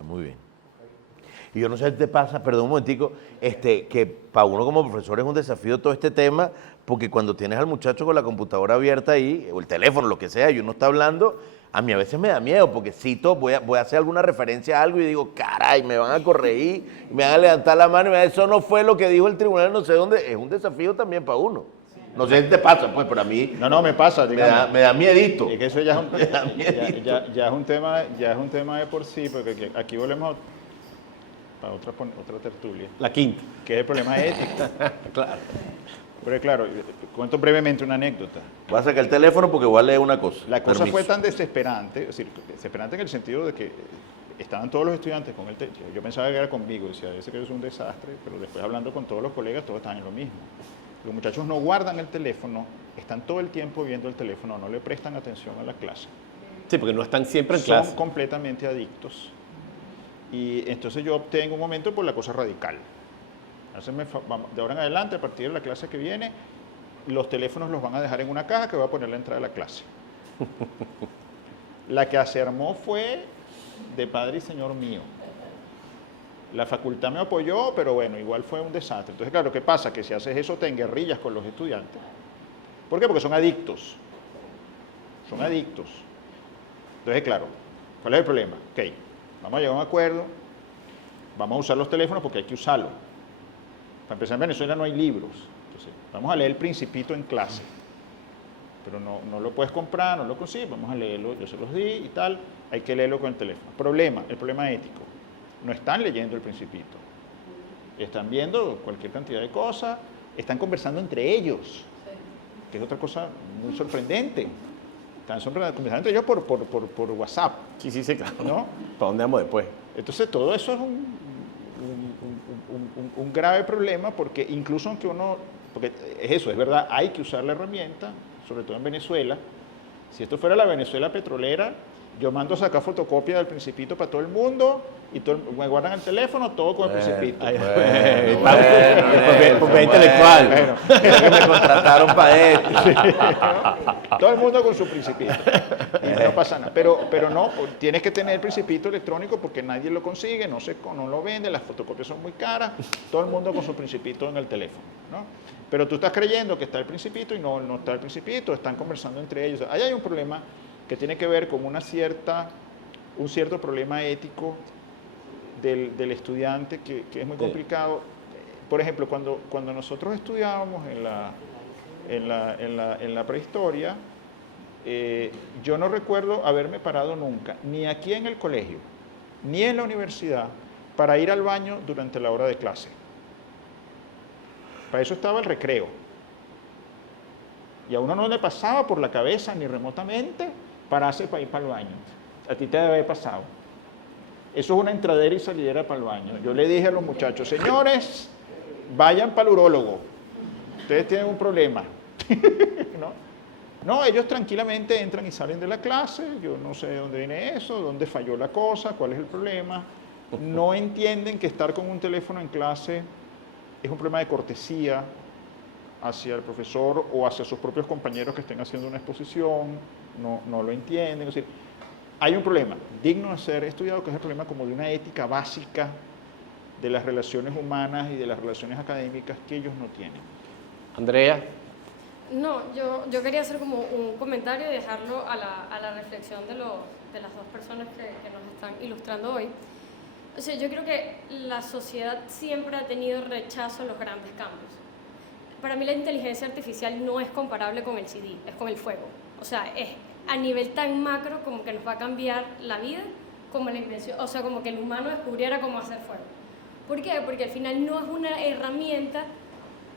Muy bien. Y yo no sé si te pasa, perdón un momentico, que para uno como profesor es un desafío todo este tema, porque cuando tienes al muchacho con la computadora abierta ahí, o el teléfono, lo que sea, y uno está hablando, a mí a veces me da miedo, porque voy a hacer alguna referencia a algo y digo, caray, me van a corregir, me van a levantar la mano y me van a decir, eso no fue lo que dijo el tribunal, no sé dónde. Es un desafío también para uno. No sé si te pasa, pues, pero a mí No, me pasa, digamos. me da miedito. Es que eso ya es un, Me da miedito. ya es un tema de por sí, porque aquí volvemos a otra tertulia, La quinta. que es el problema ético. Claro. Pero claro, cuento brevemente una anécdota. Voy a sacar el teléfono porque voy a leer una cosa. La cosa Permiso. fue tan desesperante, es decir, desesperante en el sentido de que estaban todos los estudiantes con el techo. Yo pensaba que era conmigo, decía, ese que es un desastre, pero después hablando con todos los colegas, todos estaban en lo mismo. Los muchachos no guardan el teléfono, están todo el tiempo viendo el teléfono, no le prestan atención a la clase. Sí, porque no están siempre en Son clase. completamente adictos. Y entonces yo opté en un momento por la cosa radical. De ahora en adelante, a partir de la clase que viene, los teléfonos los van a dejar en una caja que voy a poner a la entrada de la clase. La que se armó fue de padre y señor mío. La facultad me apoyó, pero bueno, igual fue un desastre. Entonces, claro, ¿qué pasa? Que si haces eso te enguerrillas con los estudiantes. ¿Por qué? Porque son adictos. Son adictos. Entonces, claro, ¿cuál es el problema? Ok, vamos a llegar a un acuerdo, vamos a usar los teléfonos porque hay que usarlos. Para empezar, en Venezuela no hay libros. Entonces, vamos a leer el Principito en clase. Pero no lo puedes comprar, no lo consigues, vamos a leerlo, yo se los di y tal. hay que leerlo con el teléfono. El problema ético. No están leyendo el Principito. Están viendo cualquier cantidad de cosas, están conversando entre ellos, que es otra cosa muy sorprendente. Están conversando entre ellos por WhatsApp, Sí, claro. ¿no? ¿Para dónde vamos después? Entonces todo eso es un grave problema porque incluso aunque porque es eso, es verdad, hay que usar la herramienta, sobre todo en Venezuela. Si esto fuera la Venezuela petrolera, yo mando a sacar fotocopia del Principito para todo el mundo y me guardan el teléfono, todo con el Principito. Propiedad intelectual. Que me contrataron para esto. Todo el mundo con su Principito. Y no pasa nada. Pero no, tienes que tener el Principito electrónico porque nadie lo consigue, no lo vende, las fotocopias son muy caras. Todo el mundo con su Principito en el teléfono, ¿no? Pero tú estás creyendo que está el Principito y no está el Principito, están conversando entre ellos. Ahí hay un problema que tiene que ver con un cierto problema ético del estudiante que es muy complicado. Por ejemplo, cuando nosotros estudiábamos en la prehistoria, yo no recuerdo haberme parado nunca, ni aquí en el colegio, ni en la universidad, para ir al baño durante la hora de clase. Para eso estaba el recreo. Y a uno no le pasaba por la cabeza ni remotamente pararse para ir para el baño. A ti te debe haber pasado. Eso es una entradera y salidera para el baño. Yo le dije a los muchachos, señores, vayan para el urólogo. Ustedes tienen un problema. No, ellos tranquilamente entran y salen de la clase. Yo no sé de dónde viene eso, dónde falló la cosa, cuál es el problema. No entienden que estar con un teléfono en clase es un problema de cortesía hacia el profesor o hacia sus propios compañeros que estén haciendo una exposición. No lo entienden. Es decir, hay un problema digno de ser estudiado, que es el problema como de una ética básica de las relaciones humanas y de las relaciones académicas que ellos no tienen. Andrea. No, yo quería hacer como un comentario y dejarlo a la reflexión de las dos personas que nos están ilustrando hoy. O sea, yo creo que la sociedad siempre ha tenido rechazo a los grandes cambios. Para mí la inteligencia artificial no es comparable con el CD, es con el fuego. O sea, es a nivel tan macro como que nos va a cambiar la vida, como la invención, o sea, como que el humano descubriera cómo hacer fuego. ¿Por qué? Porque al final no es una herramienta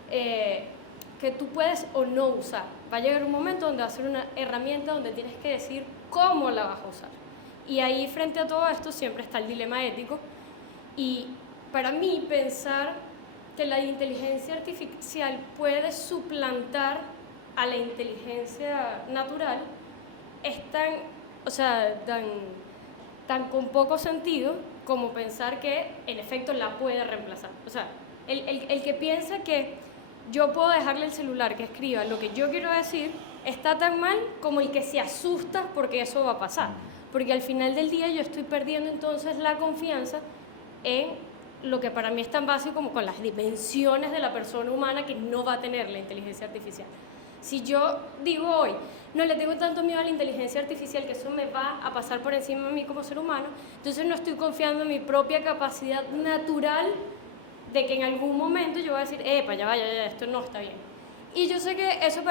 que tú puedes o no usar. Va a llegar un momento donde va a ser una herramienta donde tienes que decir cómo la vas a usar. Y ahí, frente a todo esto, siempre está el dilema ético. Y para mí, pensar que la inteligencia artificial puede suplantar a la inteligencia natural es tan con poco sentido como pensar que en efecto la puede reemplazar. O sea, el que piensa que yo puedo dejarle el celular que escriba lo que yo quiero decir está tan mal como el que se asusta porque eso va a pasar. Porque al final del día yo estoy perdiendo entonces la confianza en lo que para mí es tan básico como con las dimensiones de la persona humana que no va a tener la inteligencia artificial. Si yo digo hoy, no le tengo tanto miedo a la inteligencia artificial que eso me va a pasar por encima de mí como ser humano, entonces no estoy confiando en mi propia capacidad natural de que en algún momento yo voy a decir, ya, esto no está bien. Y yo sé que eso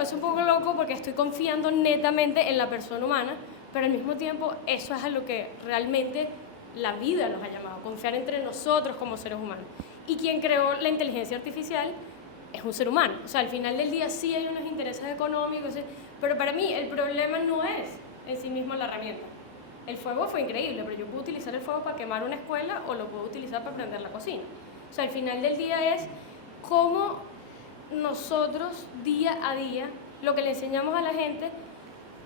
es un poco loco porque estoy confiando netamente en la persona humana, pero al mismo tiempo eso es a lo que realmente la vida nos ha llamado, confiar entre nosotros como seres humanos. Y quien creó la inteligencia artificial es un ser humano. O sea, al final del día sí hay unos intereses económicos, pero para mí el problema no es en sí mismo la herramienta. El fuego fue increíble, pero yo puedo utilizar el fuego para quemar una escuela o lo puedo utilizar para prender la cocina. O sea, al final del día es cómo nosotros día a día lo que le enseñamos a la gente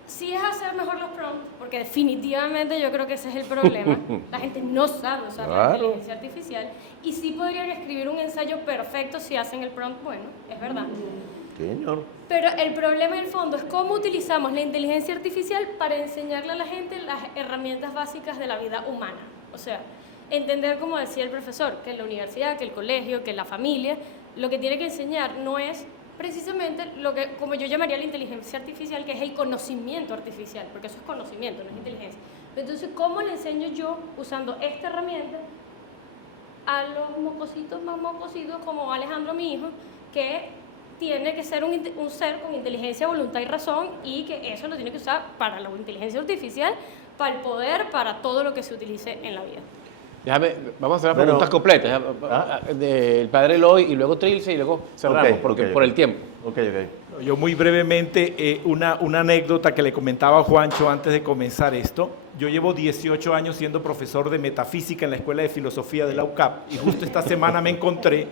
sí es hacer mejor los prompts, porque definitivamente yo creo que ese es el problema. La gente no sabe usar la inteligencia artificial y sí podrían escribir un ensayo perfecto si hacen el prompt bueno, es verdad. Señor. Pero el problema en el fondo es cómo utilizamos la inteligencia artificial para enseñarle a la gente las herramientas básicas de la vida humana. O sea, entender, como decía el profesor, que la universidad, que el colegio, que la familia, lo que tiene que enseñar no es precisamente lo que, como yo llamaría la inteligencia artificial, que es el conocimiento artificial, porque eso es conocimiento, no es inteligencia. Entonces, ¿cómo le enseño yo, usando esta herramienta, a los mocositos más mocositos, como Alejandro, mi hijo, que tiene que ser un ser con inteligencia, voluntad y razón, y que eso lo tiene que usar para la inteligencia artificial, para el poder, para todo lo que se utilice en la vida. Vamos a hacer las Bueno, preguntas completas. ¿ah? Del padre Eloy y luego Trilce y luego cerramos, Ok, porque ok, por ok. el tiempo. Ok. Yo muy brevemente, una anécdota que le comentaba a Juancho antes de comenzar esto. Yo llevo 18 años siendo profesor de metafísica en la Escuela de Filosofía de la UCAP y justo esta semana me encontré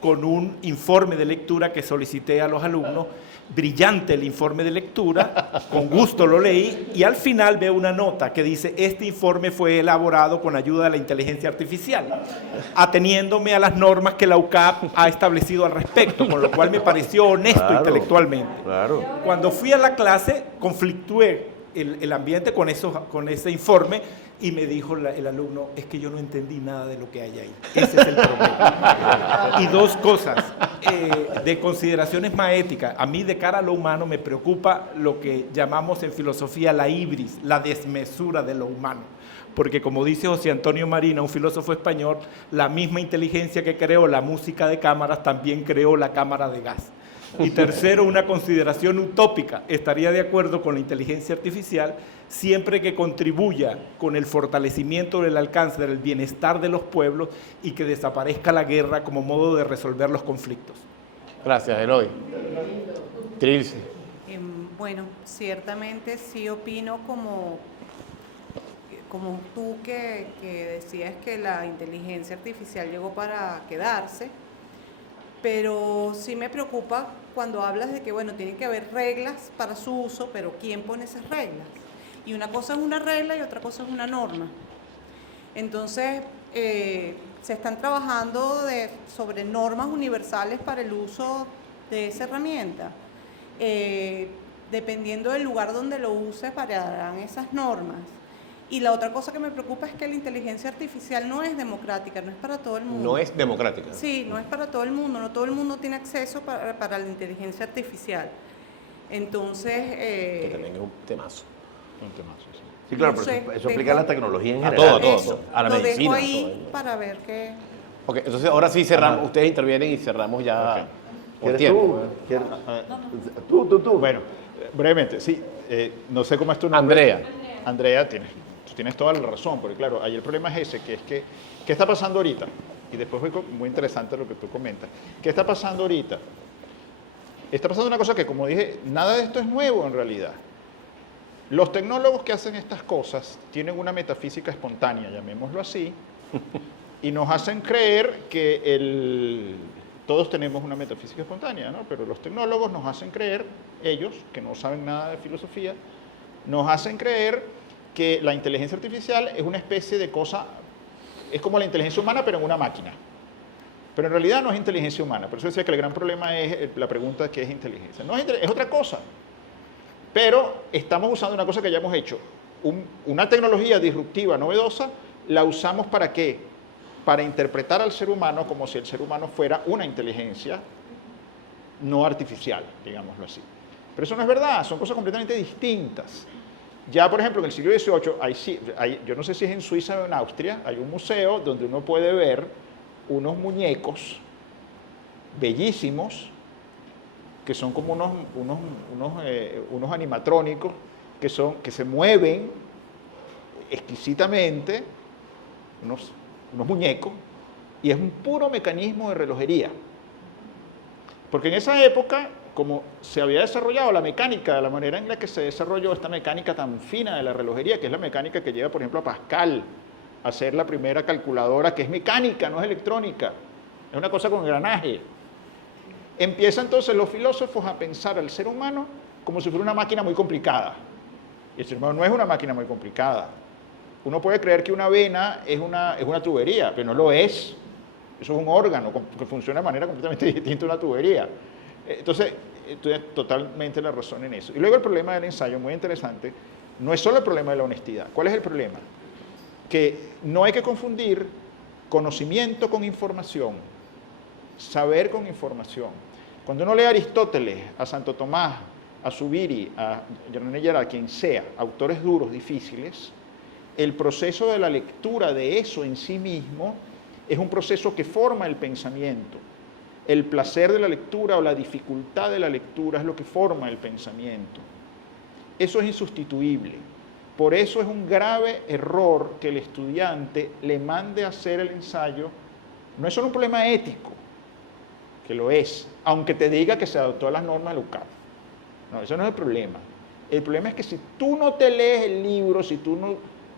con un informe de lectura que solicité a los alumnos. Brillante el informe de lectura, con gusto lo leí y al final veo una nota que dice: este informe fue elaborado con ayuda de la inteligencia artificial, ateniéndome a las normas que la UCAP ha establecido al respecto, con lo cual me pareció honesto Claro, intelectualmente. Claro. Cuando fui a la clase, conflictué el ambiente con ese informe y me dijo el alumno: es que yo no entendí nada de lo que hay ahí. Ese es el problema. Y dos cosas, de consideraciones más éticas. A mí, de cara a lo humano, me preocupa lo que llamamos en filosofía la ibris, la desmesura de lo humano. Porque como dice José Antonio Marina, un filósofo español, la misma inteligencia que creó la música de cámaras también creó la cámara de gas. Y tercero, una consideración utópica. Estaría de acuerdo con la inteligencia artificial siempre que contribuya con el fortalecimiento del alcance del bienestar de los pueblos y que desaparezca la guerra como modo de resolver los conflictos. Gracias, Eloy. Trilce. Bueno, ciertamente sí opino como tú que decías que la inteligencia artificial llegó para quedarse, pero sí me preocupa cuando hablas de que, bueno, tiene que haber reglas para su uso, pero ¿quién pone esas reglas? Y una cosa es una regla y otra cosa es una norma. Entonces, se están trabajando sobre normas universales para el uso de esa herramienta. Dependiendo del lugar donde lo uses, variarán esas normas. Y la otra cosa que me preocupa es que la inteligencia artificial no es democrática, no es para todo el mundo. No es democrática. Sí, no es para todo el mundo, no todo el mundo tiene acceso para la inteligencia artificial. Entonces, Que también es un temazo. Un temazo, sí. Sí, claro, no pero sé, eso aplica a la tecnología en A general. todo. eso, A la lo medicina, dejo todo ahí ello. para ver qué... Ok, entonces ahora sí cerramos. Ajá. Ustedes intervienen y cerramos ya por ¿Quieres tiempo. tú? ¿Quieres? Tú. Bueno, brevemente, sí, no sé cómo es tu nombre. Andrea. Andrea, tú tienes toda la razón, porque claro, ahí el problema es ese, que es que, ¿qué está pasando ahorita? Y después fue muy interesante lo que tú comentas. ¿Qué está pasando ahorita? Está pasando una cosa que, como dije, nada de esto es nuevo en realidad. Los tecnólogos que hacen estas cosas tienen una metafísica espontánea, llamémoslo así, y nos hacen creer que todos tenemos una metafísica espontánea, ¿no? Pero los tecnólogos nos hacen creer, ellos, que no saben nada de filosofía, nos hacen creer que la inteligencia artificial es una especie de cosa, es como la inteligencia humana, pero en una máquina. Pero en realidad no es inteligencia humana. Por eso decía que el gran problema es la pregunta: ¿qué es inteligencia? No es otra cosa. Pero estamos usando una cosa que ya hemos hecho. Una tecnología disruptiva, novedosa, la usamos ¿para qué? Para interpretar al ser humano como si el ser humano fuera una inteligencia no artificial, digámoslo así. Pero eso no es verdad, son cosas completamente distintas. Ya, por ejemplo, en el siglo XVIII, yo no sé si es en Suiza o en Austria, hay un museo donde uno puede ver unos muñecos bellísimos, que son como unos animatrónicos que se mueven exquisitamente, unos muñecos, y es un puro mecanismo de relojería. Porque en esa época, como se había desarrollado la mecánica, de la manera en la que se desarrolló esta mecánica tan fina de la relojería, que es la mecánica que lleva, por ejemplo, a Pascal a hacer la primera calculadora, que es mecánica, no es electrónica, es una cosa con engranaje. Empiezan entonces los filósofos a pensar al ser humano como si fuera una máquina muy complicada. Y el ser humano no es una máquina muy complicada. Uno puede creer que una vena es una tubería, pero no lo es. Eso es un órgano que funciona de manera completamente distinta a una tubería. Entonces, tienes totalmente la razón en eso. Y luego el problema del ensayo, muy interesante, no es solo el problema de la honestidad. ¿Cuál es el problema? Que no hay que confundir conocimiento con información, saber con información. Cuando uno lee a Aristóteles, a Santo Tomás, a Zubiri, a René Girard, a quien sea, autores duros, difíciles, el proceso de la lectura de eso en sí mismo es un proceso que forma el pensamiento. El placer de la lectura o la dificultad de la lectura es lo que forma el pensamiento. Eso es insustituible. Por eso es un grave error que el estudiante le mande a hacer el ensayo. No es solo un problema ético, que lo es, aunque te diga que se adoptó a las normas de la UCAP. No, eso no es el problema. El problema es que si tú no te lees el libro, si tú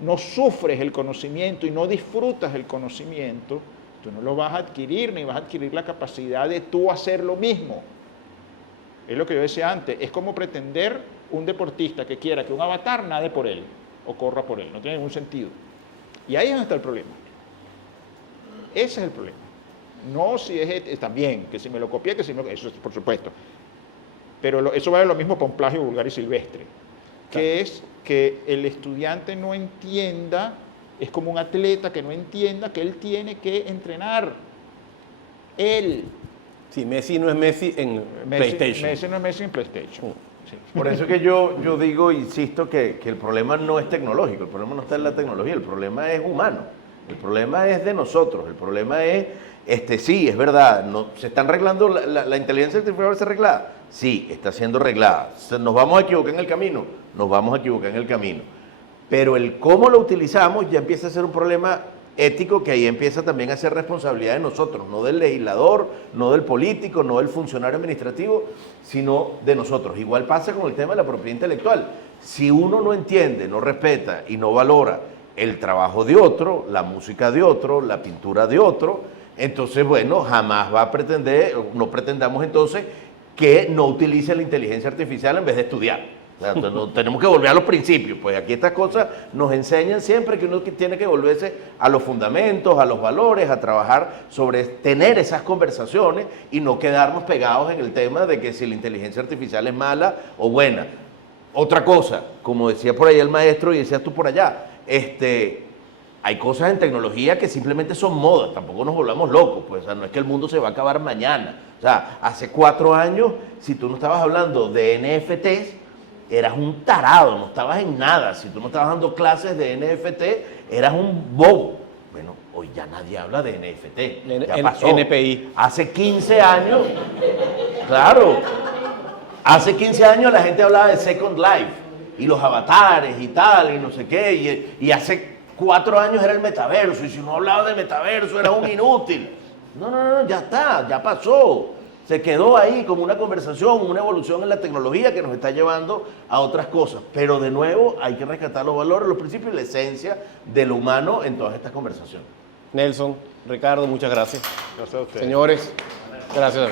no sufres el conocimiento y no disfrutas el conocimiento, tú no lo vas a adquirir, ni vas a adquirir la capacidad de tú hacer lo mismo. Es lo que yo decía antes, es como pretender un deportista que quiera que un avatar nade por él o corra por él, no tiene ningún sentido. Y ahí es donde está el problema. Ese es el problema. No si es también, que si me lo copié, que si me eso es por supuesto. Pero eso vale lo mismo para un plagio vulgar y silvestre, que es que el estudiante no entienda, es como un atleta que no entienda que él tiene que entrenar. Él. Sí, Messi no es Messi en PlayStation. Messi no es Messi en PlayStation. Sí. Por eso es que yo digo, insisto, que el problema no es tecnológico, el problema no está en la tecnología, el problema es humano, el problema es de nosotros, el problema es, sí, es verdad, ¿se están arreglando, la inteligencia artificial va a ser arreglada? Sí, está siendo arreglada. ¿Nos vamos a equivocar en el camino? Nos vamos a equivocar en el camino. Pero el cómo lo utilizamos ya empieza a ser un problema ético que ahí empieza también a ser responsabilidad de nosotros, no del legislador, no del político, no del funcionario administrativo, sino de nosotros. Igual pasa con el tema de la propiedad intelectual. Si uno no entiende, no respeta y no valora el trabajo de otro, la música de otro, la pintura de otro, entonces, bueno, jamás va a pretender, no pretendamos entonces que no utilice la inteligencia artificial en vez de estudiar. O sea, tenemos que volver a los principios, pues aquí estas cosas nos enseñan siempre que uno tiene que volverse a los fundamentos, a los valores, a trabajar sobre tener esas conversaciones y no quedarnos pegados en el tema de que si la inteligencia artificial es mala o buena. Otra cosa, como decía por ahí el maestro y decías tú por allá, hay cosas en tecnología que simplemente son modas, tampoco nos volvamos locos, pues, o sea, no es que el mundo se va a acabar mañana. O sea, hace 4 años, si tú no estabas hablando de NFTs, eras un tarado, no estabas en nada. Si tú no estabas dando clases de NFT, eras un bobo. Bueno, hoy ya nadie habla de NFT, ya pasó. NPI. Hace 15 años, claro, hace 15 años la gente hablaba de Second Life y los avatares y tal, y no sé qué, y hace 4 años era el metaverso, y si no hablaba de metaverso era un inútil. No, ya está, ya pasó. Se quedó ahí como una conversación, una evolución en la tecnología que nos está llevando a otras cosas. Pero de nuevo hay que rescatar los valores, los principios y la esencia de lo humano en todas estas conversaciones. Nelson, Ricardo, muchas gracias. Gracias a ustedes. Señores, gracias.